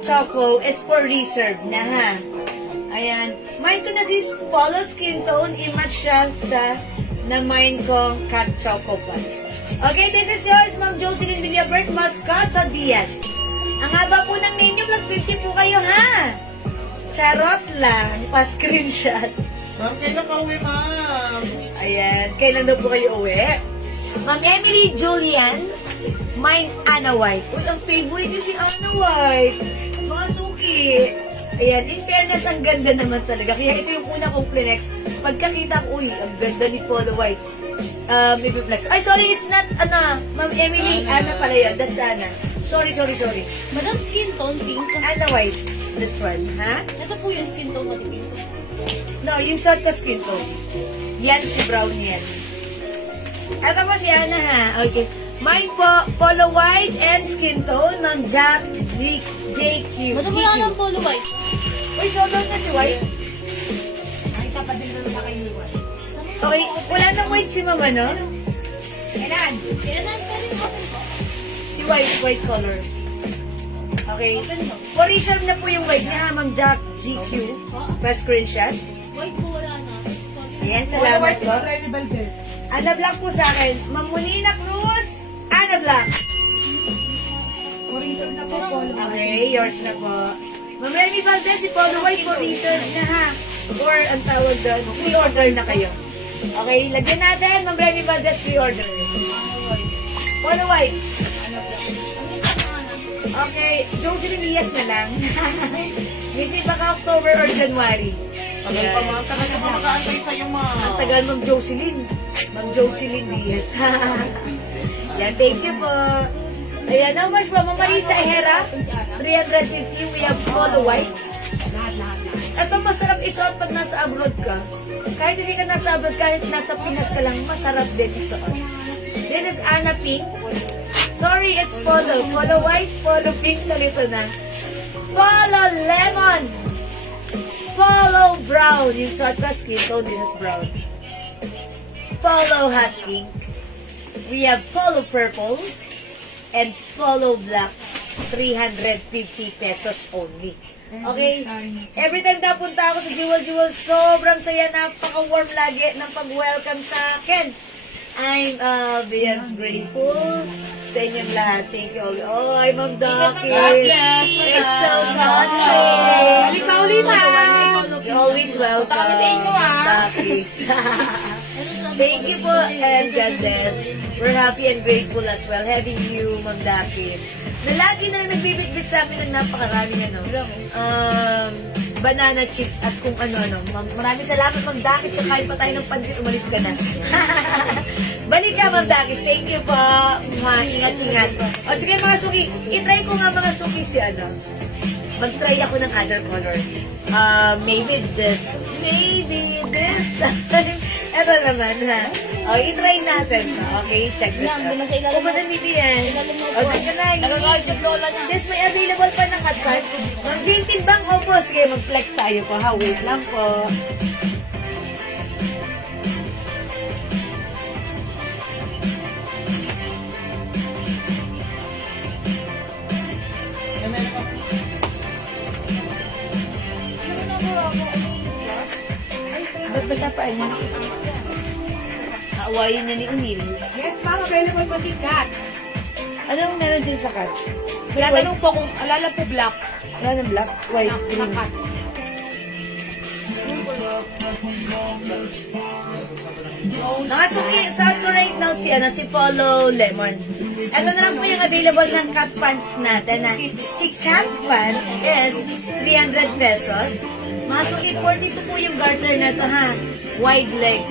Choco is for reserve na, ha? Ayan. Mind ko na si Polo skin tone, i-match siya sa na-mind kong cat Choco Punch. Okay, this is yours, Ma'am Jocelyn Villabert Moscoso Diaz. Ang haba po ng name nyo, plus 50 po kayo, ha? Charot lang, pa-screenshot. Ma'am, kailan ka uwi, ma'am? Ayan, kailan daw po kayo uwi? Ma'am Emily Julian, mine Ana White. Uy, ang favorite niyo si Ana White. Mga suki. Ayan, in fairness, ang ganda naman talaga. Kaya ito yung una kong Kleenex. Pagkakita ko, uy, ang ganda ni Polo White. Ipiplex. Ay, sorry, it's not Ana. Ma'am Emily, Ana pala yun. That's Ana. Sorry. Madam, skin tone pink. Ana White. This one, ha? Ito po yung skin tone pati pink. No, yung short ko skin tone. Yan si Brown yan. Ito po si Ana, ha? Okay. Mine po, Polo White and skin tone, Ma'am JQ. Madam, wala nang polo white. Uy, sobrang na si White. Ay, kapatid na naman kayo ni White. Okay, wala nang White si Mama, no? Kailan? Kaya na-open po. Si White color. Okay. For reserve na po yung White niya, ha, Ma'am GQ. Pa-screenshot. White po wala na. Ayan, salamat po. Remy Valdez. Ana Black po sa akin. Ma'am Molina Cruz, Ana Black. Original na po, Paul. Okay, yours na po. Ma'am Remy Valdez, si Polo White for reserve na, ha? Or, ang tawag doon, pre-order na kayo. Okay, lagyan natin, Ma'am Remy Valdez, pre-order. Polo White. Okay, Jocelyn Diaz na lang. Missy, baka October or January. Tagal pa, ma'am. Tagal na ba makaantay sa'yo, ma'am? Ang tagal, Ma'am Jocelyn. Ma'am Jocelyn Diaz. Yan, thank you po. Ayan, how much po? Ma'am Marisa Ehera, 350. We have Polo White. Lahat. ito masarap isuot pag nasa abroad ka. Kahit hindi ka nasa abroad, kahit nasa Pinas ka lang, masarap din isuot. This is Anna Pink. Sorry, it's polo. Polo white, polo pink, nalito na. Polo lemon. Polo brown. Yung suot ko skin tone, this is brown. Polo hot pink. We have polo purple. And polo black. 350 pesos only. Okay? Every time napunta ako sa Jewel, sobrang saya, napaka-warm lagi ng pag-welcome sa akin. I'm beyond grateful sa inyong lahat. Thank you all. Oh, I'm Ma'am Ducky. It's so touching. Halika ulit ha! You're always welcome. Punta kami sa inyo, ah. Duckies. Thank you po, and God bless. We're happy and grateful as well having you, Ma'am Duckies, na lagi na nagbibitbit sa amin ng napakaraming banana chips at kung ano-ano. Maraming salamat, Ma'am Duckies. Kakain pa tayo ng pansit, umalis ka na. Balik ka, Ma'am Duckies. Thank you po. Ingat-ingat. O sige mga suki, itry ko nga mga suki si mag-try ako ng other color. Maybe this. Maybe this. Ito naman, ha? O, itry natin. Okay, check this out. O, Madam Bibi yan. O, teka na. Nagagalit yung lola niya. Sis, may available pa ng hot pants. Ma'am Jane Timbang, opo. Sige, mag-flex tayo po, ha? Wait lang po. Ba't ba siya pa? Aawayin niya ni Unil. Yes, ma'am. Available po si Kat. Anong meron din sa cut? Tinatanong po kung alala po black. Ano ng black? White, Na green. Kat. Nakasuki, saan ko right now si Polo Lemon. Ano na lang po yung available ng cat pants natin, ha? Si cat pants is 300 pesos. Masuki, 42 po yung garter na to, ha? Wide leg.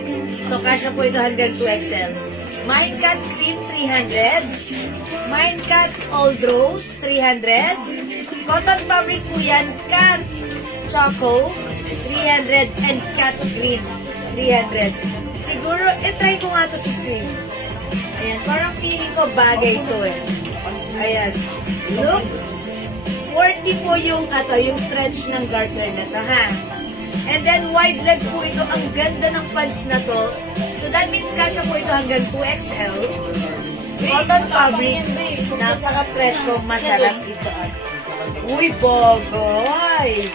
So, kasya po ito hanggang 2XL. Mine cut cream, 300. Mine cut old rose, 300. Cotton fabric po yan, cut choco, 300. And cut green, 300. Siguro, try ko nga to si cream. Ayan, parang feeling ko bagay to eh. Ayan. Look. 40 po yung stretch ng garter na to, ha? And then, wide leg po ito. Ang ganda ng pants na to. So, that means kasya po ito hanggang 2XL. Cotton fabric. Napaka-presko. Masarap isuot. Uy, bogoy!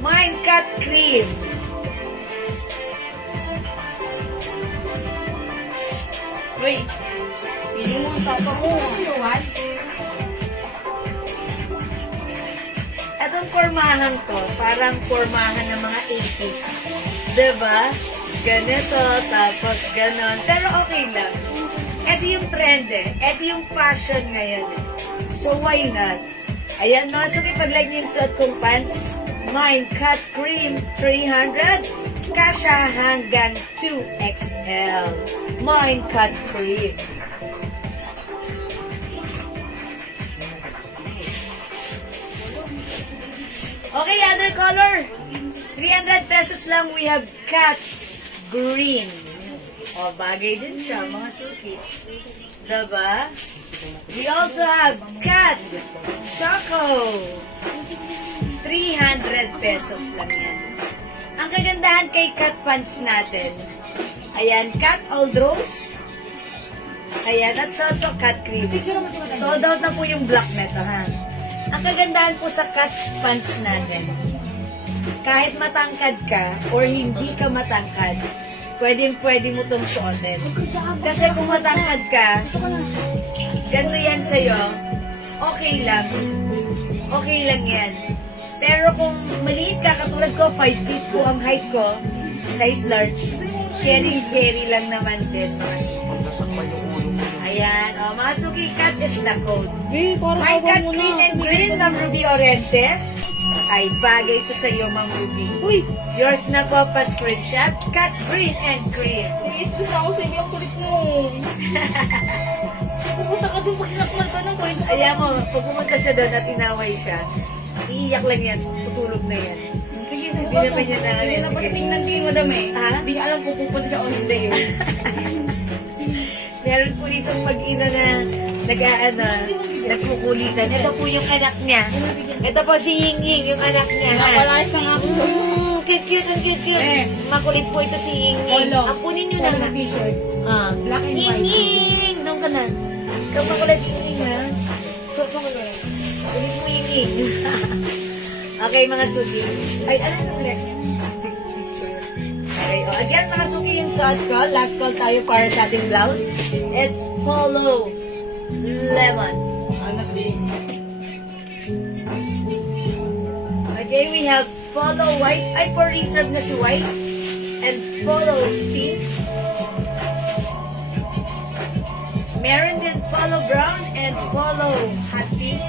Mine cut cream. Uy, piling mo ang tapa mo. Itong formahan to, parang formahan ng mga 80s. Diba? Ganito, tapos ganon. Pero okay lang. Ito yung trend eh. Ito yung fashion ngayon eh. So why not? Ayan, no? So ipag-like niyo yung suot kong pants. Mine cut cream, 300. Kasha hanggang 2XL. Mine cut cream. Okay, other color. 300 pesos lang. We have cat green. O, bagay din siya, mga suki. Diba? We also have cat choco. 300 pesos lang yan. Ang kagandahan kay cat pants natin, ayan, cat old rose. Ayan, at sold to cat cream. Sold out na po yung black neto, ha? Ang kagandahan po sa cat pants natin, kahit matangkad ka or hindi ka matangkad, pwede mo itong suotin. Kasi kung matangkad ka, ganito yan sa'yo, okay lang. Okay lang yan. Pero kung maliit ka, katulad ko, 5 feet po ang height ko, size large, carry lang naman din, mga suki. Ayan, mga suki, cat is the code. My cat green and green, Ma'am Ruby Orense. Ay, bagay ito sa iyo, Ma'am Ruby. Uy! Yours na po, pa-screenshot. Cat green and green. Iistos na ako sa inyo, ang kulit mo. Pupunta ka doon pag sinakmal ka ng kwento. Ayan mo, pag pumunta siya doon at inaway siya, iiyak lang yan, tutulog na yan. Sige, Hindi naman niya na Hindi na sige. patingnan din, madam eh. Ha? Hindi niya alam kung pupunta siya o hindi eh. Meron po ditong mag-ina na nagkukulitan. Ito po yung anak niya. Ito po si Ying Ying, yung anak niya. Ha? Napalayas na nga ako. Cute, ang cute. Eh. Makulit po ito si Ying Ying. Polo. Apunin nyo na. Polo na t-shirt. Ah. Black and Ying white. Ying! Doon ka na. Ikaw makulit Ying Ying, ha? So, makulit. Kulit mo Ying Ying. Okay, mga suki. Ay, ano yung collection? Okay, again, mga suki yung suot ko. Last call tayo para sa ating blouse. It's Polo Lemon. Anak din. Okay, we have Polo White. Ay, for reserve na si White. And Polo Pink. Meron din Polo Brown and Polo Hot Pink.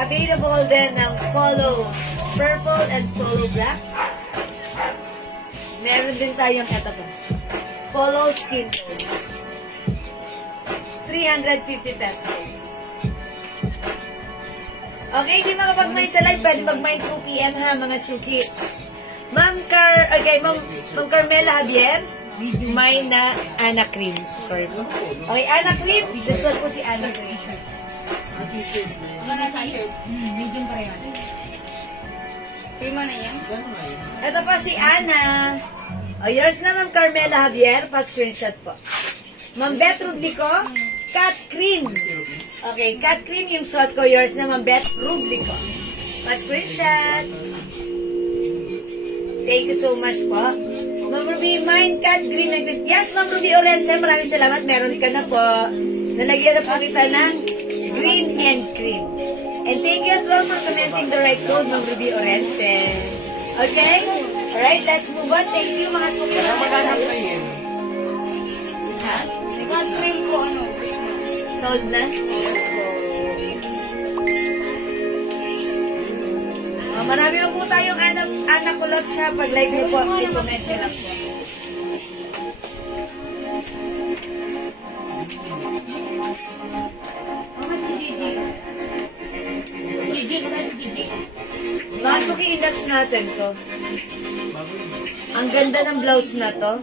Available din ng Polo Purple and Polo Black. Meron din tayong eto po. Polo Skin Tone. 350 pesos. Okay, hindi makapag-mine sa live. Pwede mag-mine 2 p.m. ha, mga suki. Ma'am Carmela Javier. Mine na Ana Cream. Sorry po. Okay, Ana Cream. This one po si Ana Cream. Ano na t-shirt? Medium pa rin. Pima na yan? Gano'n nga yun? Ito po si Ana. O, yours na, Ma'am Carmela Javier. Pa-screenshot po. Ma'am Beth Rublico, Cat Cream. Okay, Cat Cream yung suot ko. Yours na, Ma'am Beth Rublico. Pa-screenshot. Thank you so much po. Ma'am Ruby, mine Cat Green. Yes, Ma'am Ruby Orense, maraming salamat. Meron ka na po. Nalagyan na po kita ng green and cream. And thank you as well for commenting the right code, Ma'am Ruby Orense. Okay? Alright, let's move on. Thank you, mga super. Kaya maghanap na yun. Ha? Si God cream ko, ano? Sold na? Marami po tayong anak kulot sa pag-live niyo po. I-comment niyo lang po. Masok i-index natin to. Ang ganda ng blouse na to.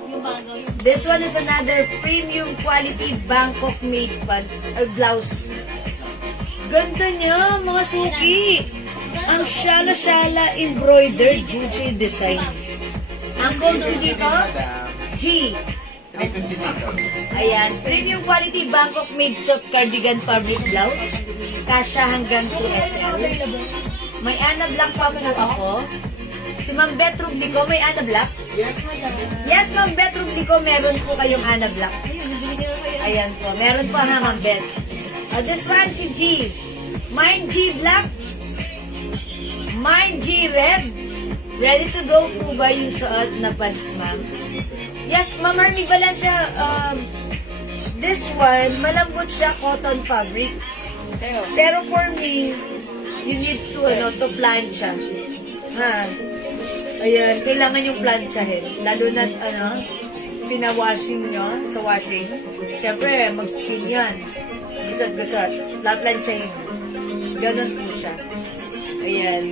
This one is another premium quality Bangkok made pants or blouse. Ganda niya, mga suki. Ang shala-shala embroidered Gucci design. Ang code ko dito, Madam, G. 350 dito. Ayan, premium quality Bangkok made silk cardigan fabric blouse. Kasya hanggang 2XL. May Ana Black pa po ako. Si Ma'am Beth Rublico, may Ana Black? Yes, madam. Yes, Ma'am Beth Rublico, meron po kayong Ana Black. Ayan po, meron po ha, Ma'am Beth. This one, si G. Mine G Black. Mine G Red. Ready to go po ba yung suot na pants, ma'am? Yes, Ma'am Army Valencia. This one, malambot siya, cotton fabric. Pero for me, you need to, to plancha. Ha? Ayan, kailangan yung planchahin. Lalo na, pinawashing nyo sa washing. Siyempre, mag-spin yan. Gusot-gusot. Plaplansyahin. Ganon po siya. Ayan.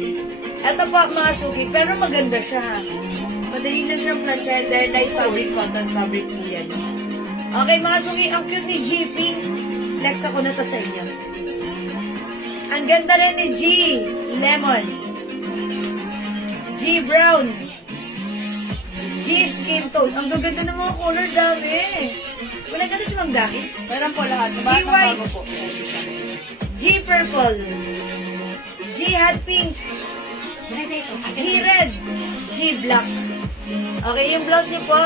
Ito po, mga suki. Pero maganda siya, ha? Madali na siyang plansyahin dahil light fabric, cotton fabric po yan. Okay, mga suki. Ang cute ni G Pink. Flex ako na to sa inyo. Ang ganda rin ni G Lemon. G Brown. G Skin Tone. Ang gaganda ng mga color, dami. Wala ganda si Ma'am Dakis. Meron po lahat. G Bakit White. bago po? G Purple. G Hot Pink. G Red. G Black. Okay, yung blouse niyo po,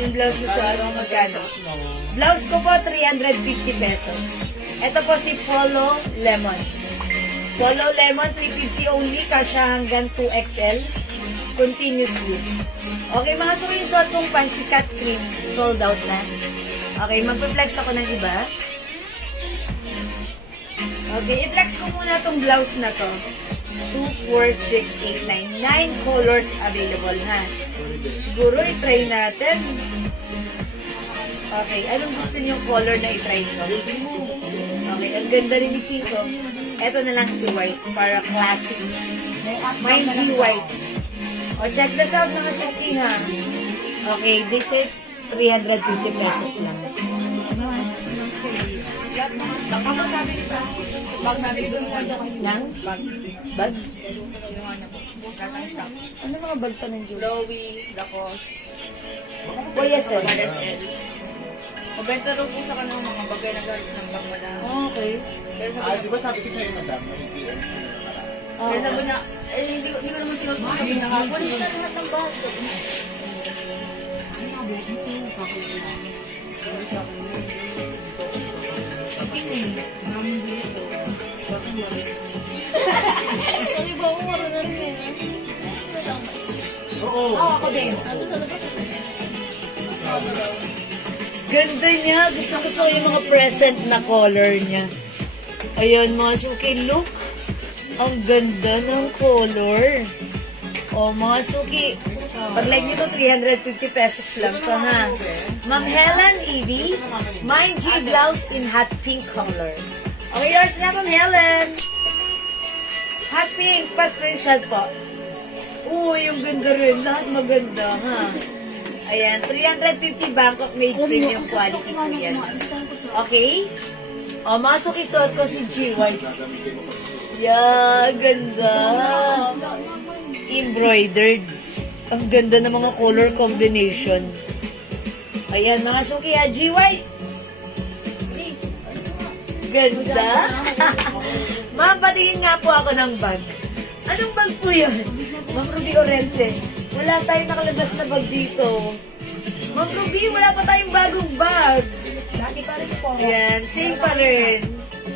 yung blouse niyo sa magkano? Blouse ko po, 350 pesos. Ito po si Polo Lemon. Polo Lemon, 350 only. Kasya hanggang 2XL. Continuous use. Okay, mga suki yung suot kong pants, si Cat Cream. Sold out na. Okay, magpa-flex ako ng iba. Okay, i-flex ko muna tong blouse na to. 2, 4, 6, 8, 9. 9 colors available, ha? Siguro, i-try natin. Okay, anong gusto niyong color na i-try ko? Okay, ang ganda rin ni Pink, oh. Eto na lang si white para classic. May G white. O, check this out mga suki ha. Okay, this is 350 pesos lang. Ako sabi ko, bag natin doon mo Nang? Bag? yung ano po. Lahat ng stock. Ano mga bag pa ng Julie? Chloe, Lacoste, O, yes, sir. YSL. Mabenta rin po sa kanong mga bagay na gamit ng bag mo na. Okay. Kaya sabi Ah, niya, di ba sabi ko sa'yo, madam, may PM siya na parang. kaya sabi niya, eh hindi ko naman sinusunod. Sabi niya, kunin mo na lahat ng bag. Sabi ba, umaro na rin eh. Oo. Ako din. Ganda niya. Gusto ko yung mga present na color niya. Ayun, mga suki, look. Ang ganda ng color. O, mga suki. Pag like nyo to, 350 pesos lang to, ha? Ma'am Helen Evie, Mind G blouse in hot pink color. Okay, yours na, Ma'am Helen. Hot pink, pa-screenshot po. Yung ganda rin. Lahat maganda, ha? Ayan, 350 Bangkok made premium quality po yan. Okay? O, mga suki, suot ko si G White. Yeah, ganda. Embroidered. Ang ganda ng mga color combination. Ayan, mga suki ha, G White. Ganda. Ma'am, patingin nga po ako ng bag. Anong bag po yun? Ma'am Ruby Orense, wala tayong nakalabas na bag dito. Ma'am Ruby, wala pa tayong bagong bag. Dati pa rin po. Ayan, same pa rin.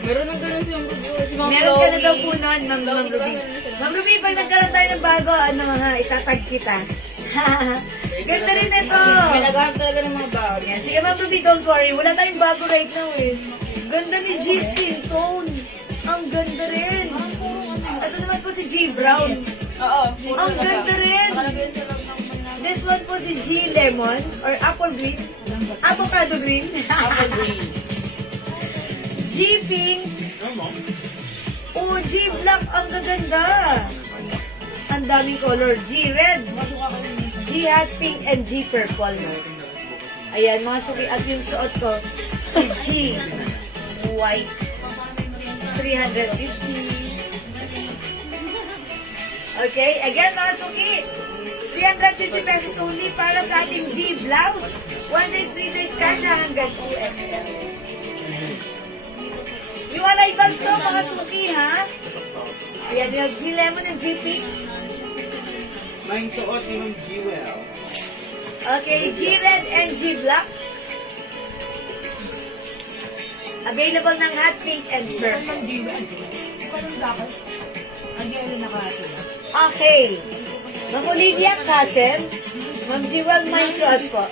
Meron ng ganun si Ma'am Ruby. Si Ma'am Meron ka na Chloe. daw po nun, Ma'am Ruby. Ma'am Ruby, pag nagkaroon tayo ng bago, ano ha, itatag kita. Ganda rin ito. May naghahanap talaga ng mga bag. Ayan, sige Ma'am Ruby, don't worry. Wala tayong bago right now eh. Ganda ni G skin tone. Ang ganda rin. Ito naman po si G brown. Oo. Ang ganda rin. Nakalagay yun sa loob ng This one po si G lemon or apple green. Avocado green. apple green. G pink. Oh, G black. Ang gaganda. Ang daming color. G red. G hot pink and G purple. Ayan, mga suki. At yung suot ko, si G white. 350. Okay, again mga suki. 350 pesos only para sa ating G blouse. One size, free size kasha hanggang 2XL. Yung arrivals to, mga suki, ha? Ayan, yung G lemon and G pink. May suot ni Ma'am Jewel. Okay, G red and G black. Available ng hot pink and purple. Okay. Ma'am Olivia Casem. Ma'am G Wag mine suot po.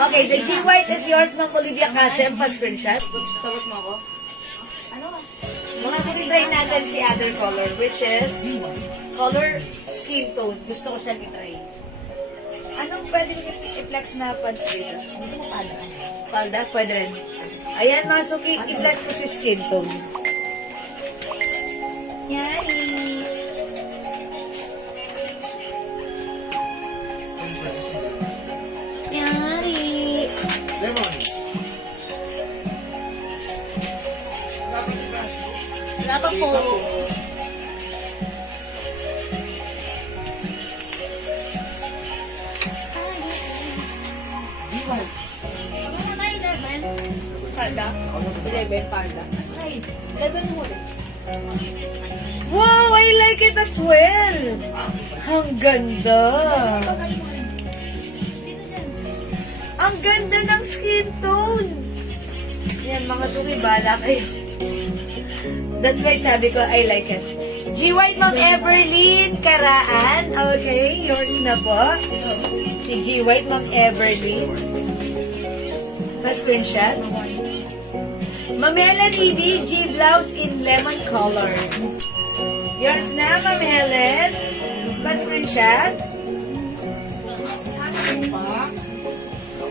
Okay, the G white is yours, Ma'am Olivia Casem. Pa-screenshot. Sagot mo ako? Mga try natin si other color, which is color skin tone. Gusto ko siyang itry. Anong pwede i-flex na pants dito? Palda? Pwede rin. Ayan, mga suki, i-flex ko si skin tone. Yay! Yari! Lemon. Wala pa po. Ano mo na 11? Panda? 11 panda. Ay, 11 mo rin. Wow, I like it as well. Ang ganda. Ang ganda ng skin tone. Yan, mga suki, bala kayo. That's why sabi ko, I like it. G White, Ma'am Everlyn Karaan. Okay, yours na po. Si G White, Ma'am Everlyn. Pa-screenshot. Ma'am Helen Evie, G blouse in lemon color. Yours na, Ma'am Helen. Pa-screenshot.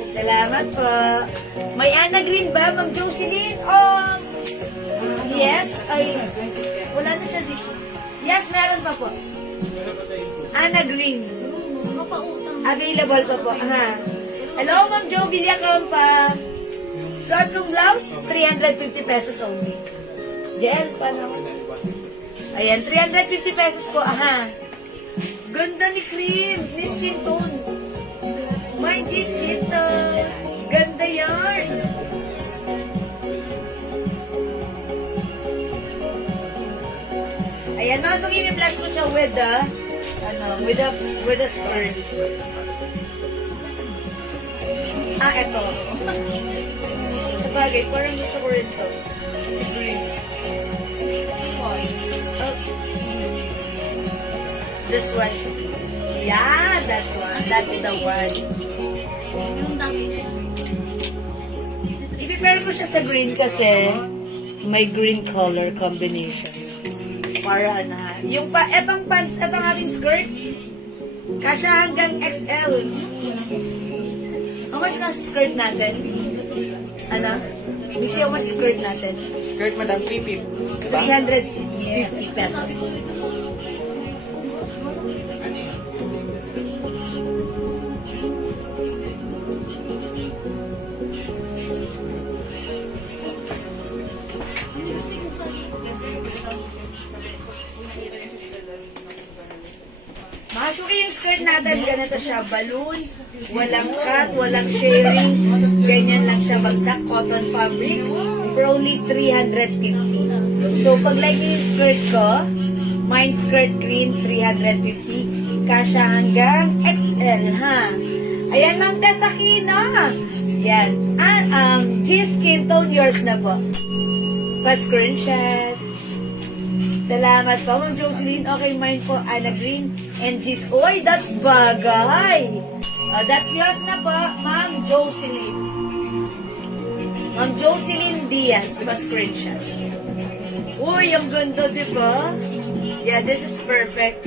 Salamat po. May Ana Green ba, Ma'am Jocelyn? Oh, yes. Ay, Yes, meron pa po. Ana Green. Available pa po. Ha. Hello, Ma'am Jo Villacampa. Suot kong blouse, 350 pesos only. Jel, paano? Ayan, 350 pesos po. Aha. Ganda ni cream, ni skin tone. My G-skin tone. Ganda yan. Ayan, no, so i-reflex ko siya with the, with the skirt. Eto. Sa bagay, parang gusto ko rin to. Si green. Oh. This one. Yeah, that's one. That's the one. I-prepare ko siya sa green kasi may green color combination. Para na. Yung etong pants, etong ating skirt, kasya hanggang XL. How much na skirt natin? Ano? Bisi, how much skirt natin? Skirt, madam, 350. Diba? 350 pesos. Masuki yung skirt natin, ganito siya, balloon, walang cut, walang sharing, ganyan lang siya bagsak, cotton fabric, for only 350. So, pag like yung skirt ko, mine skirt green, 350, kasya hanggang XL, ha? Ayan, Ma'am Tessa Kina. Yan. G-skin tone, yours na po. Pa-screenshot. Salamat po, Ma'am Jocelyn. Okay, mine po, Ana Green and G's. Oy, that's bagay. That's yours na po, Ma'am Jocelyn. Ma'am Jocelyn Diaz, pa-screenshot. Uy, ang ganda, di ba? Yeah, this is perfect.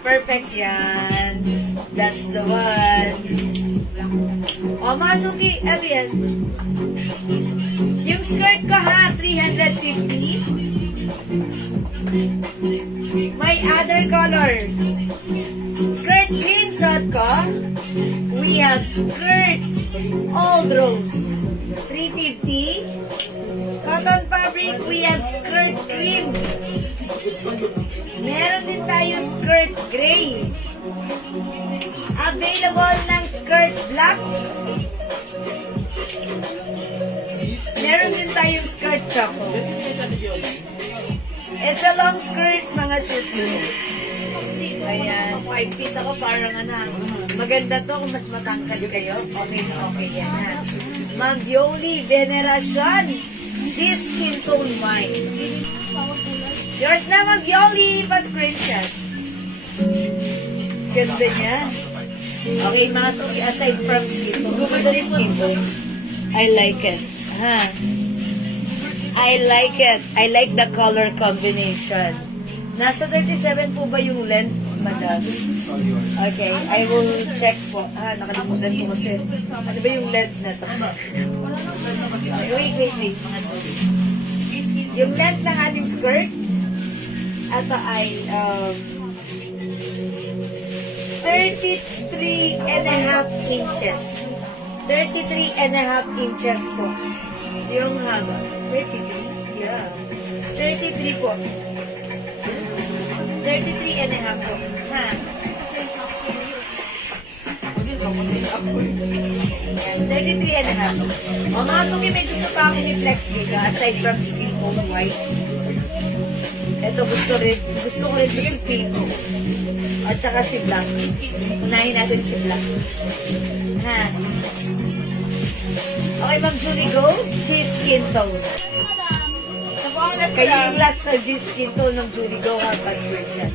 Perfect yan. That's the one. O, Masuki, ano yan? Yung skirt ko ha, 350. May other color. Skirt green suot ko. We have skirt old rose. 350. Cotton fabric, we have skirt cream. Meron din tayo skirt gray. Available ng skirt black. Meron din tayong skirt choco. It's a long skirt, mga suit. Ayan, 5 feet ako, parang maganda to kung mas matangkad kayo. Okay na okay yan, ha. Ma'am Yoli Veneracion, G-skin tone mine. Yours na, Ma'am Yoli, pa-screenshot. Ganda niya. Okay, mga suki, aside from skin tone, gumanda rin skin tone. I like it. Ha. I like it. I like the color combination. Nasa 37 po ba yung length, madam? Okay, I will check po. Nakalimutan ko kasi. Ano ba yung length na to? Wait. Mga sorry. Yung length ng ating skirt, ito ay 33 and a half inches. 33 and a half inches po. Yung haba. 33? Yeah. 33 po. 33 and a half po. Ha? Yan, 33 and a half. O mga suki, may gusto pa akong i-flex dito aside from skin tone white. Ito gusto ko rin ito si pink. At saka si black. Unahin natin si black. Ha? Okay, Ma'am Julie, go. G-skin tone. Kayo yung last sa G-skin tone ng Julie, go. Have a screenshot.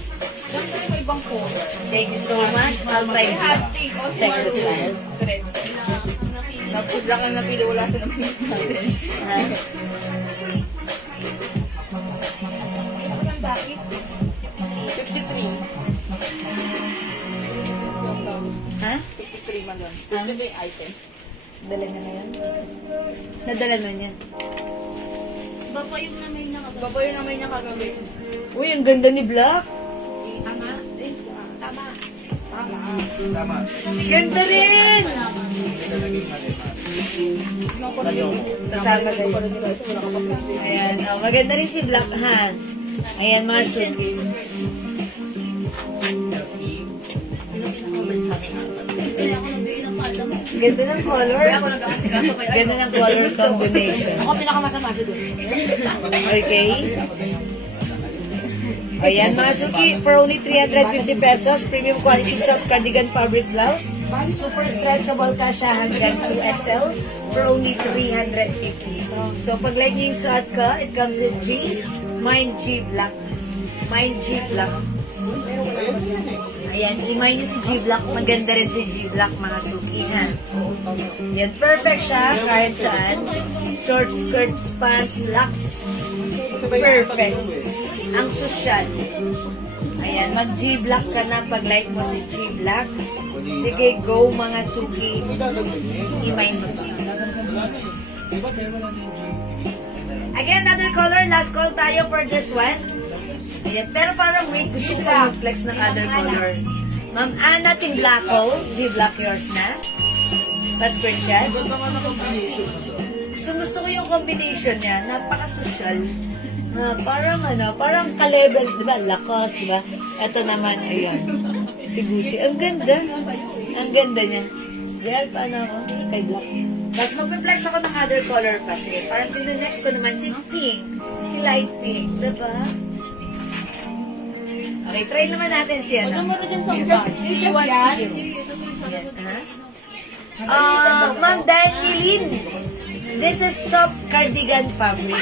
May ibang color. Thank you so much. I'll try We to have pink or check this out. red. Napudla ka na pili, wala sa naman natin. Ha? Bakit? 53. Ha? 53 man doon. 53 yung item. Dala na yan? Nadala na niya. Iba pa yung namin niya kagabi. Uy, ang ganda ni Black. Tama. Tama. Tama. Ganda rin! Sasama kayo. Ayan, oh, maganda rin si Black, ha? Ayan, mga suki. Ganda ng color. Ganda ng color combination. Ako pinakamasama doon. Okay. Ayan, mga suki, for only 350 pesos, premium quality soft cardigan fabric blouse, super stretchable kasha hanggang 2XL, for only 350. So, pag like yung suot ka, it comes with G, mine G Black. Mine G Black. Ayan, i-mine nyo si G Black, maganda rin si G Black, mga suki, ha? Yan, perfect siya, kahit saan. Short skirts, pants, slacks. Perfect. Ang sosyal. Ayan, mag-G-Black ka na pag like mo si G-Black. Sige, go mga suki. I-mind mo to. Again, another color. Last call tayo for this one. Ayan, pero parang wait, gusto ko mag-flex ng other color. Ma'am Ana Tinglako, G-Black yours na. Pa-screenshot. Gusto ko yung combination niya. Napaka-social. Parang ka-level, di ba? Lakas, di ba? Ito naman, ayan. Si Gucci. Ang ganda. Ang ganda niya. Dahil paano ako? Kay Black. Tapos mag-flex ako ng other color pa. Sige, parang next ko naman si pink. Si light pink. Di ba? Okay, try naman natin si ano. Meron dyan sa si 1-0. Ma'am Danielin. This is soft cardigan fabric.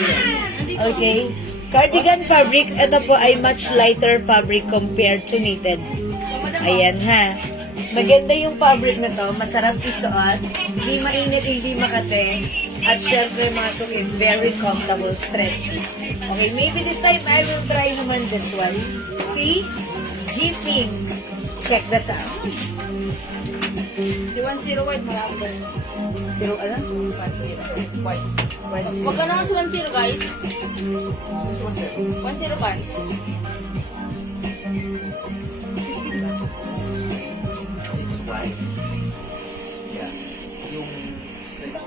Okay? Cardigan fabric, ito po ay much lighter fabric compared to knitted. Ayan ha. Maganda yung fabric na to, masarap isuot, hindi mainit, hindi makate, at syempre mga suki, very comfortable, stretchy. Okay, maybe this time I will try naman this one. See? G-Pink. Check this out. Si 1-0 white, marami ba? Zero, ano? 1-0 white. 1-0. Huwag ka na sa 1-0 guys. 1-0 pants. It's white. Yeah. Yung straight.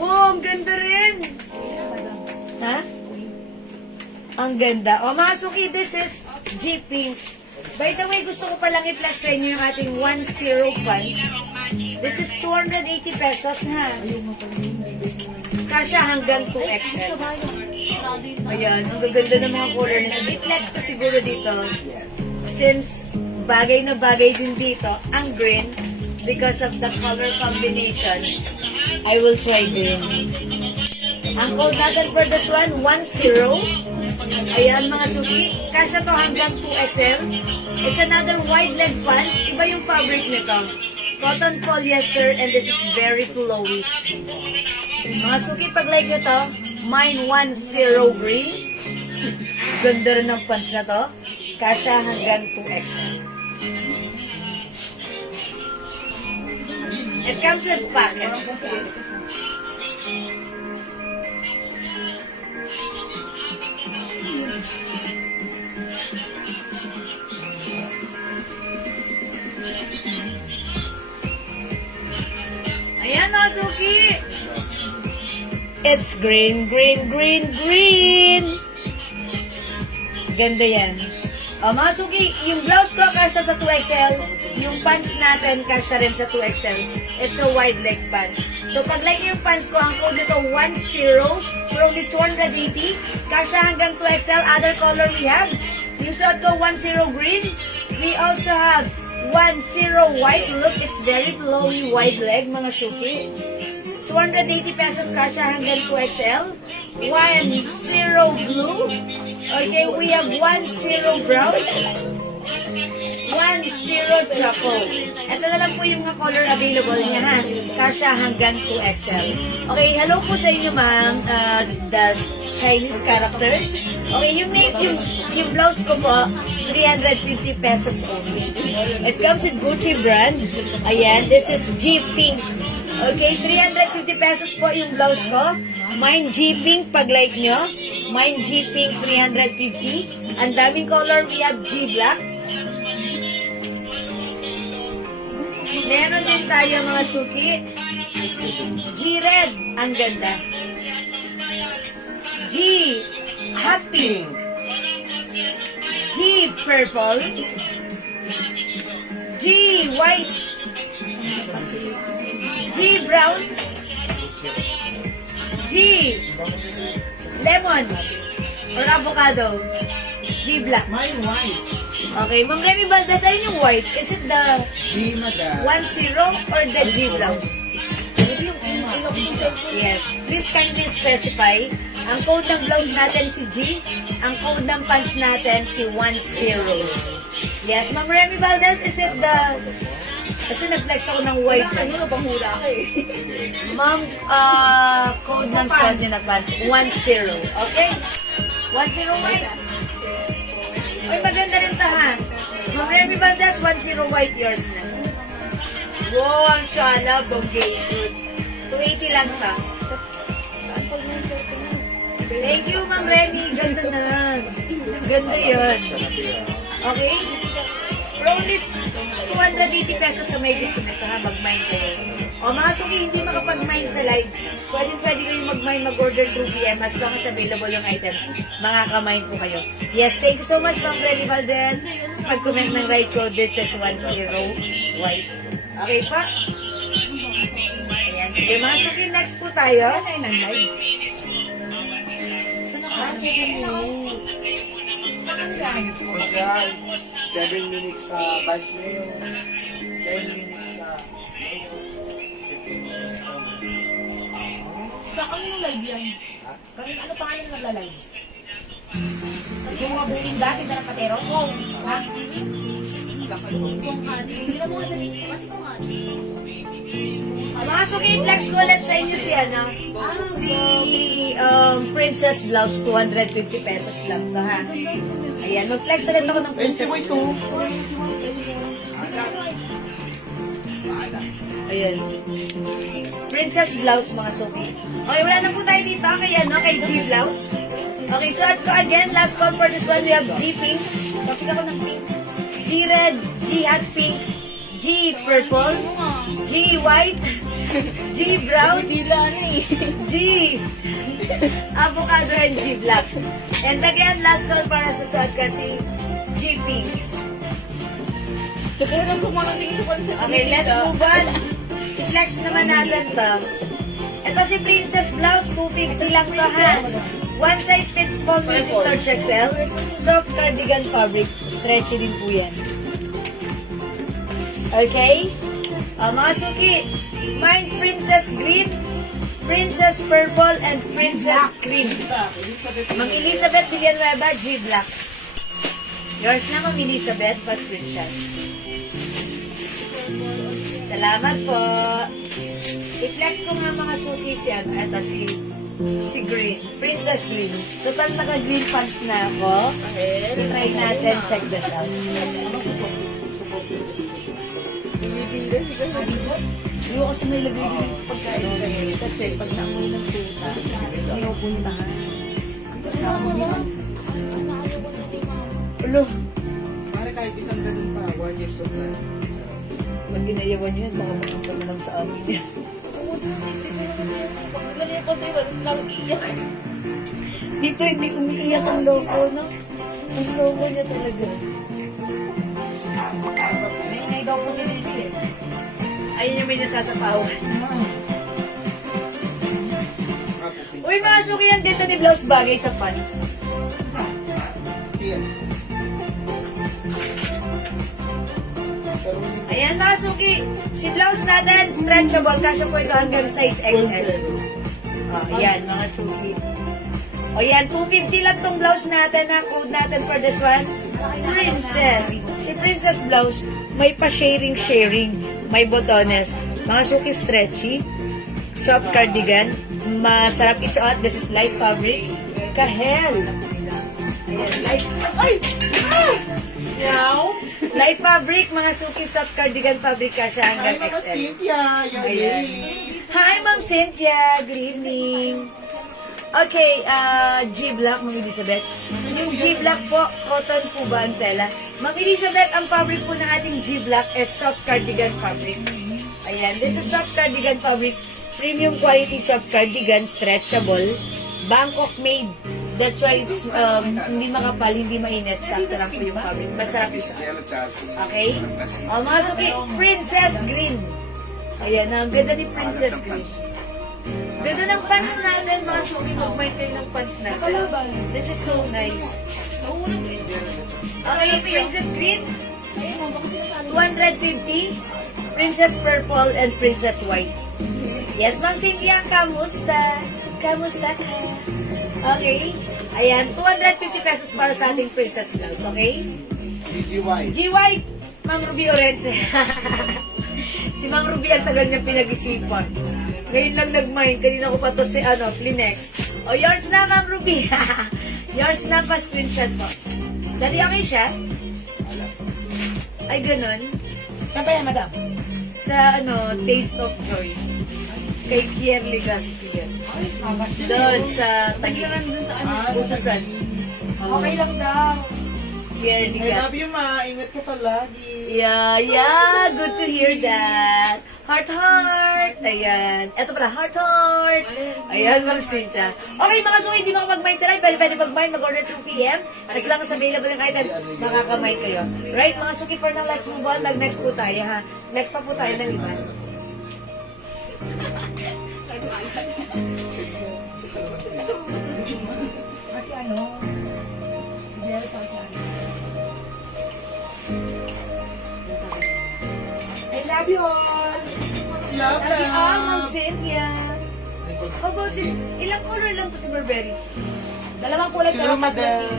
Wow, ang ganda rin! Ha? Ang ganda. O mga suki, this is G-Pink. By the way, gusto ko palang i-flex sa inyo yung ating 1-0 pants. This is 280 pesos, ha? Kasya hanggang 2XL. Ayan, ang gaganda ng mga color nito. I-flex ko siguro dito. Since bagay na bagay din dito, ang green, because of the color combination, I will try green. Ang code natin for this one, 1-0. Ayan mga suki, kasya to hanggang 2XL. It's another wide leg pants. Iba yung fabric nito. Cotton polyester and this is very flowy. Mga suki, pag like nyo to, mine 1-0 green. Ganda rin ng pants na to. Kasya hanggang 2XL. It comes with pocket. Ayan mga suki. It's green, green, green, green. Ganda yan. O mga suki, yung blouse ko kasya sa 2XL. Yung pants natin kasya rin sa 2XL. It's a wide leg pants. So pag like yung pants ko, ang code nito 10 for only 280. Kasya hanggang 2XL. Other color we have. Yung suot ko 10 green. We also have 10 white. Look, it's very flowy wide leg mga suki. 280 pesos kasya hanggang 2XL. 10 blue. Okay, we have 10 brown. 10 choco. Ito na lang po yung mga color available niya ha. Kasya hanggang 2XL. Okay, hello po sa inyo ma'am. The Chinese character. Okay, yung name, yung blouse ko po, 350 pesos only. It comes with Gucci brand. Ayan, this is G-Pink. Okay, 350 pesos po yung blouse ko. Mine G-Pink, pag-like nyo. Mine G-Pink, 350. Ang daming color, we have G-Black. Meron din tayo mga suki. G-Red, ang ganda. G, Hot Pink. G, Purple. G, White. G, Brown. G, Lemon. Or avocado. G, Black. Mine white. Okay, Ma'am Remy Valdez, ayun yung white. Is it the G, madam. 1-0 or the G blouse? Yes. Please kindly specify. Ang code ng blouse natin si G. Ang code ng pants natin si 10. Yes, Ma'am Remy Valdez, is it the... Kasi nag-flex ako ng white. Ano, panghula ka eh. Ma'am, code ng suot niya na pants, 10. Okay? 10 white. Uy, maganda rin ta ha. Ma'am Remy Valdez, 10 white, yours na. Wow, ang shala, bongacious. 280 lang ta. Thank you, Ma'am Remy. Ganda na. Ganda yun. Okay? Promise, 280 pesos sa may gusto nito ha, mag-mine kayo. O mga suki, hindi makapag-mine sa live. Pwede kayong mag-mine, mag-order through PM as long as available yung items. Makaka-mine po kayo. Yes, thank you so much, Ma'am Remy Valdez. Sa pag-comment ng right code, this is 10 white. Okay pa? Ayan, sige mga suki, next po tayo. minutes po siya, 7 minutes sa vice mayor, 10 minutes sa mayor, 15 minutes sa Ano yung live yan? Ano pa kayo nagla-live? Yung mga booking dati na nakateros? Oo. Ha? Kung ati. Hindi na mo dali. Kasi kung ati. Mga suki, flex ko ulit sa inyo si ano, si Princess Blouse, 250 pesos lang to ha. Ayan, mag-flex ulit ako ng Princess Blouse. Ayan. Princess Blouse, mga suki. Okay, wala na po tayo dito kay, ano, kay G Blouse. Okay, suot ko again. Last call for this one. We have G Pink. Bakit ako ng pink? G Red, G Hot Pink, G Purple, G White, G Brown, G Avocado, and G Black. And again, last call para sa suot kasi G Pink. Kaya lang kung mga tingin ko sa Okay, let's move on. I-flex naman natin to. Ito si Princess Blouse, 250 lang to ha. One size fits small, medium, large XL. Soft cardigan fabric. Stretchy din po yan. Okay? Mga suki, mine Princess Green, Princess Purple, and Princess Cream. Ma'am Elizabeth Villanueva, G Black. Yours na, Ma'am Elizabeth. Pa-screenshot. Salamat po. I-flex ko nga mga suki si Ata, si Green. Princess Green. Total naka-green pants na ako. I-try natin. Check this out. Hindi ko kasi may lagay din yung pagkain. Kasi pag naamoy ng puta, hindi ko puntahan. Ulo. Pare kahit isang ganun pa, 1 year supply. Pag ginayawan nyo yan, baka mapunta na lang sa amin yan. Pag naglalaya ko sa iba, tapos lang iiyak. Dito hindi umiiyak ang logo, no? Ang logo niya talaga. May daw po sinili eh. Ayun yung may nasasapawan. Uy, mga suki yan dito ni Blouse bagay sa pants. Yan. Ayan mga suki, si Blouse natin, stretchable. Kasya po ito hanggang size XL. Ayan mga suki. O yan, 250 lang tong blouse natin. Ang code natin for this one, Princess. Si Princess Blouse, may pa-sharing. May botones. Mga suki, stretchy. Soft cardigan. Masarap isuot. This is light fabric. Kahel. Ayan, light. Ay! Meow! Light fabric, mga suki, soft cardigan fabric ka siya Hi, hanggang Mama XL. Cynthia! You're Ayan. late! Cynthia, good evening. Okay, G-Block, Ma'am Elizabeth. Yung G-Block po, cotton po ba ang tela? Ma'am Elizabeth, ang fabric po ng ating G-Block is soft cardigan fabric. Ayan, this is soft cardigan fabric. Premium quality soft cardigan, stretchable. Bangkok made. That's why it's hindi makapal, hindi mainit. Sakto lang po yung fabric. Masarap isa. Okay? O, mga suki, Princess Green. Ayan, ang ganda ni Princess Green. Ganda ng pants natin, mga suki. Mag-mind kayo ng pants natin. This is so nice. Okay, Princess Green. 250. Princess Purple and Princess White. Yes, Ma'am Cynthia, kamusta? Kamusta ka? Okay. Ayan, 250 pesos para sa ating princess blouse, okay? GGY. GY, Ma'am Ruby Orense. Si Ma'am Ruby ang tagal niya pinag-isipan. Ngayon lang nag-mind. Kanina ko pa to si Flinex. O, yours na, Ma'am Ruby. Yours na pa, screenshot po. Dali, okay siya? Ay, ganun. Saan pa yan, madam? Sa, Taste of Joy. Kay Pierre Legaspi yan. Doon sa Taguig. Ususan. Okay lang daw. Pierre I love Legaspi. you, ma. Ingat ka palagi. Yeah. Good to hear that. Heart. Ayan. Ito pala, heart. Ayan, Ma'am Cynthia. Okay, mga suki, hindi mo mag-mind sa live. Pwede mag-mind, mag-order 2 p.m. As long as available yung items, makaka-mind kayo. Right, mga suki, for now, let's move on. Mag-next po tayo, ha? Next pa po tayo ng iba. Kasi very social. I love you all. Love, Happy all, Ma'am love. Cynthia. How about this? Ilang color lang po si Burberry? Dalawang kulay Hello, madam.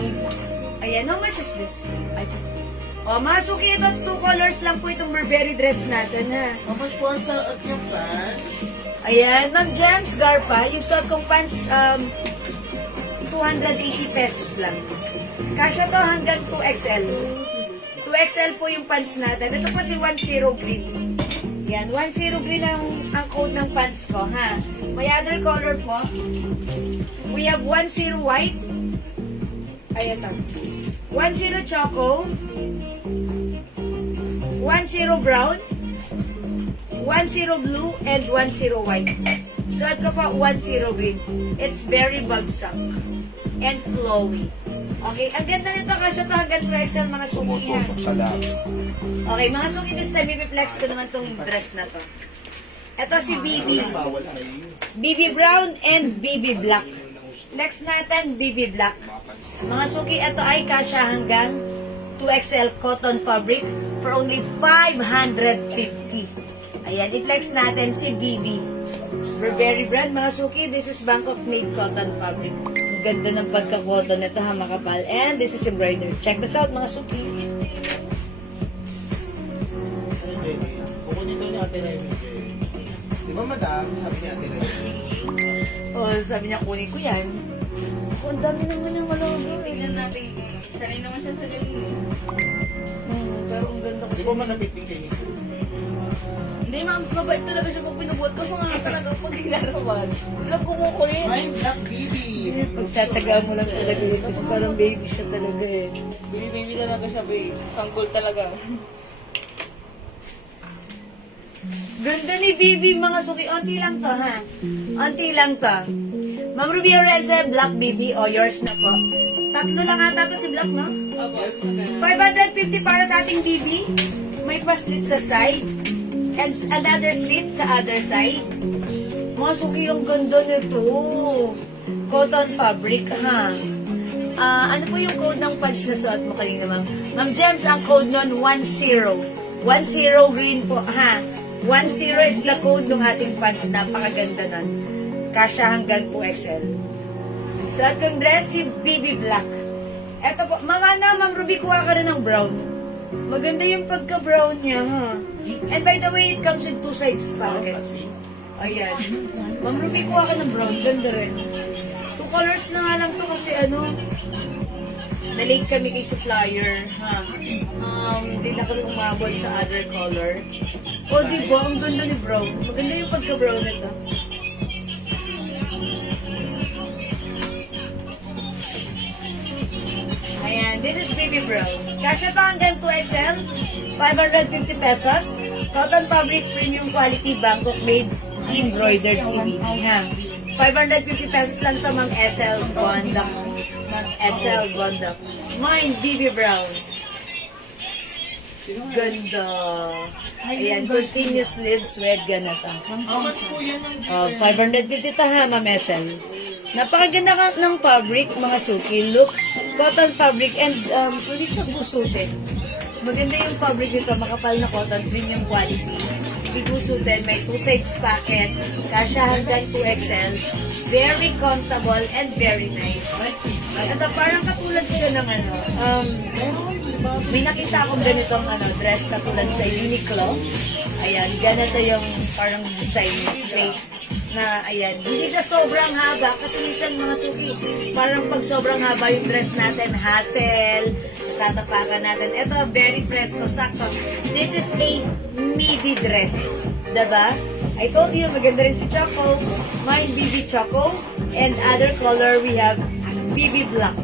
Ayan, how much is this? O, mga suki, ito, 2 colors lang po itong Burberry dress natin, ha? How much po ang sa yung pants? Ayan, Ma'am James Garpa, yung suot kong pants, 280 pesos lang. Kasya to hanggang 2XL. 2XL po yung pants natin. Ito po si 10 green. Yan, 10 green ang code ng pants ko, ha? May other color po. We have 10 white. Ayan to. 10 choco. 10 brown. 10 blue and 10 white. Suot ko pa 10 green. It's very bagsak and flowy. Okay, ang ganda nito kasi ito hanggang 2XL mga suki ha. Tumutusok sa labi. Okay, mga suki, this time i-flex ko naman tong dress na to. Ito si BB. Bawal sa iyo. BB Brown and BB Black. Next natin, BB Black. Mga suki, ito ay kasya hanggang 2XL cotton fabric for only 550. Ayan, i-flex natin si BB. Burberry brand, mga suki, this is Bangkok made cotton fabric. Ang ganda ng pagka-cotton nito ha, makapal. And this is embroidered. Check this out, mga suki. Kukunin daw ni Ate Remy. Di ba, madam? Sabi ni Ate Remy. Oh, sabi niya, kunin ko yan. Oh, ang dami naman ng malogo eh. Tingnan natin. Sanay naman siya sa ganun. Pero ang ganda ko. Di ba malapit din kayo? Hindi, mabait talaga siya pag binubuhat ko. Mga talaga pag ginarawan. Alam kumukulit. My Black Baby. Pagtsatsagaan mo lang talaga yun kasi parang baby siya talaga eh. Baby talaga siya, babe. Sanggol talaga. Ganda ni Bibi, mga suki. Onti lang to, ha? Onti lang to. Ma'am Ruby Oreze, Black Bibi, o yours na po. Tatlo lang ata to si Black, no? Yes, madam. 550 para sa ating Bibi. May pa-slit sa side. And another slit sa other side. Mga suki, yung ganda nito. Cotton fabric, ha? Ano po yung code ng pants na suot mo kanina, ma'am? Ma'am Gems, ang code nun, 10. 10 green po, ha? 10 is the code ng ating pants. Napakaganda nun. Kasya hanggang 2XL. Suot kong dress, si BB Black. Eto po, Ma'am Ruby, kuha ka rin ng brown. Maganda yung pagka-brown niya, ha? And by the way, it comes with 2 sides pockets. Ayan. Ma'am Ruby, kuha ka ng brown. Ganda rin. 2 colors na nga lang to kasi na-late kami kay supplier, ha? Hindi na kami umabot sa other color. O, di ba? Ang ganda ni brown. Maganda yung pagka-brown nito. Ayan, this is Baby Brown. Kasya to hanggang 2XL, 550 pesos. Cotton fabric, premium quality, Bangkok made, embroidered CBD, ha? 550 pesos lang to, Mang SL Gondok. Mang SL Gondok. Mine, Baby Brown. Ganda. Ayan, continuous sleeve sweat ganata. How much po yan, Ma'am Jewel? 550 ta ha, Ma'am Esel. Napakaganda ka ng fabric, mga suki. Look, cotton fabric and hindi siya busutin. Maganda yung fabric nito, makapal na cotton, premium quality. Hindi busutin, may 2 sides pocket, kasya hanggang 2XL. Very comfortable and very nice. Ito parang katulad siya ng ano, may nakita akong ganitong dress katulad sa Uniqlo. Ayan, ganito yung parang design straight na ayan. Hindi siya sobrang haba kasi minsan mga suki, parang pag sobrang haba yung dress natin, hassle, tatapakan natin. Ito, very presko, sakto. This is a midi dress. Diba? I told you, maganda rin si Choco. Mine, BB Choco. And other color, we have BB Black.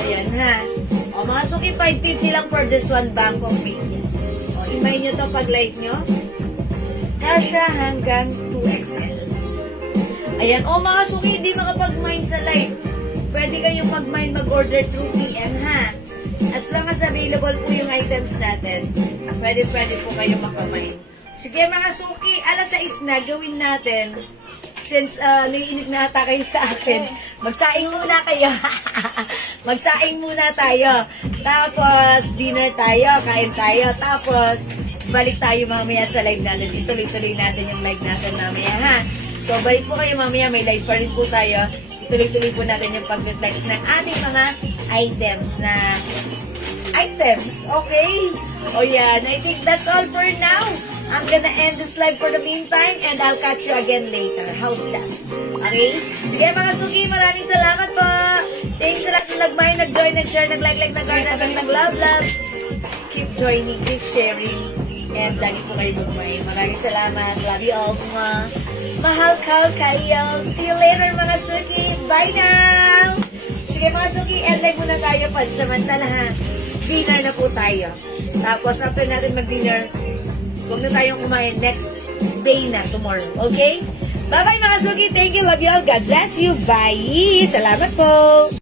Ayan ha. O mga suki, 550 lang for this one, Bangkok made. O, imay nyo to pag like nyo. Kasya hanggang 2XL. Ayan, o mga suki, hindi makapag-mine sa live. Pwede kayong mag-mine, mag-order through PM ha. As long as available po yung items natin, pwede po kayong makamine. Sige mga suki, alas 6 na, gawin natin. Since naiinip na ata kayo sa akin, magsaing muna kayo. Magsaing muna tayo. Tapos, dinner tayo, kain tayo. Tapos, balik tayo mamaya sa live natin. Ituloy-tuloy natin yung live natin mamaya, ha? So, balik po kayo mamaya. May live pa rin po tayo. Ituloy-tuloy po natin yung pag-flex ng ating mga items okay? O yan, I think that's all for now. I'm gonna end this live for the meantime and I'll catch you again later. How's that? Okay? Sige mga suki, maraming salamat po. Thanks sa lahat ng nag-mine, nag-join, nag-share, nag-like, nag-love. Keep joining, keep sharing. And lagi po kayo mag-mine. Maraming salamat. Love you all. Mahal kayo. See you later mga suki. Bye now! Sige mga suki, end live muna tayo pansamantala ha. Dinner na po tayo. Tapos after natin mag-dinner, huwag na tayong kumain next day na, tomorrow. Okay? Bye-bye mga suki. Thank you. Love you all. God bless you. Bye. Salamat po.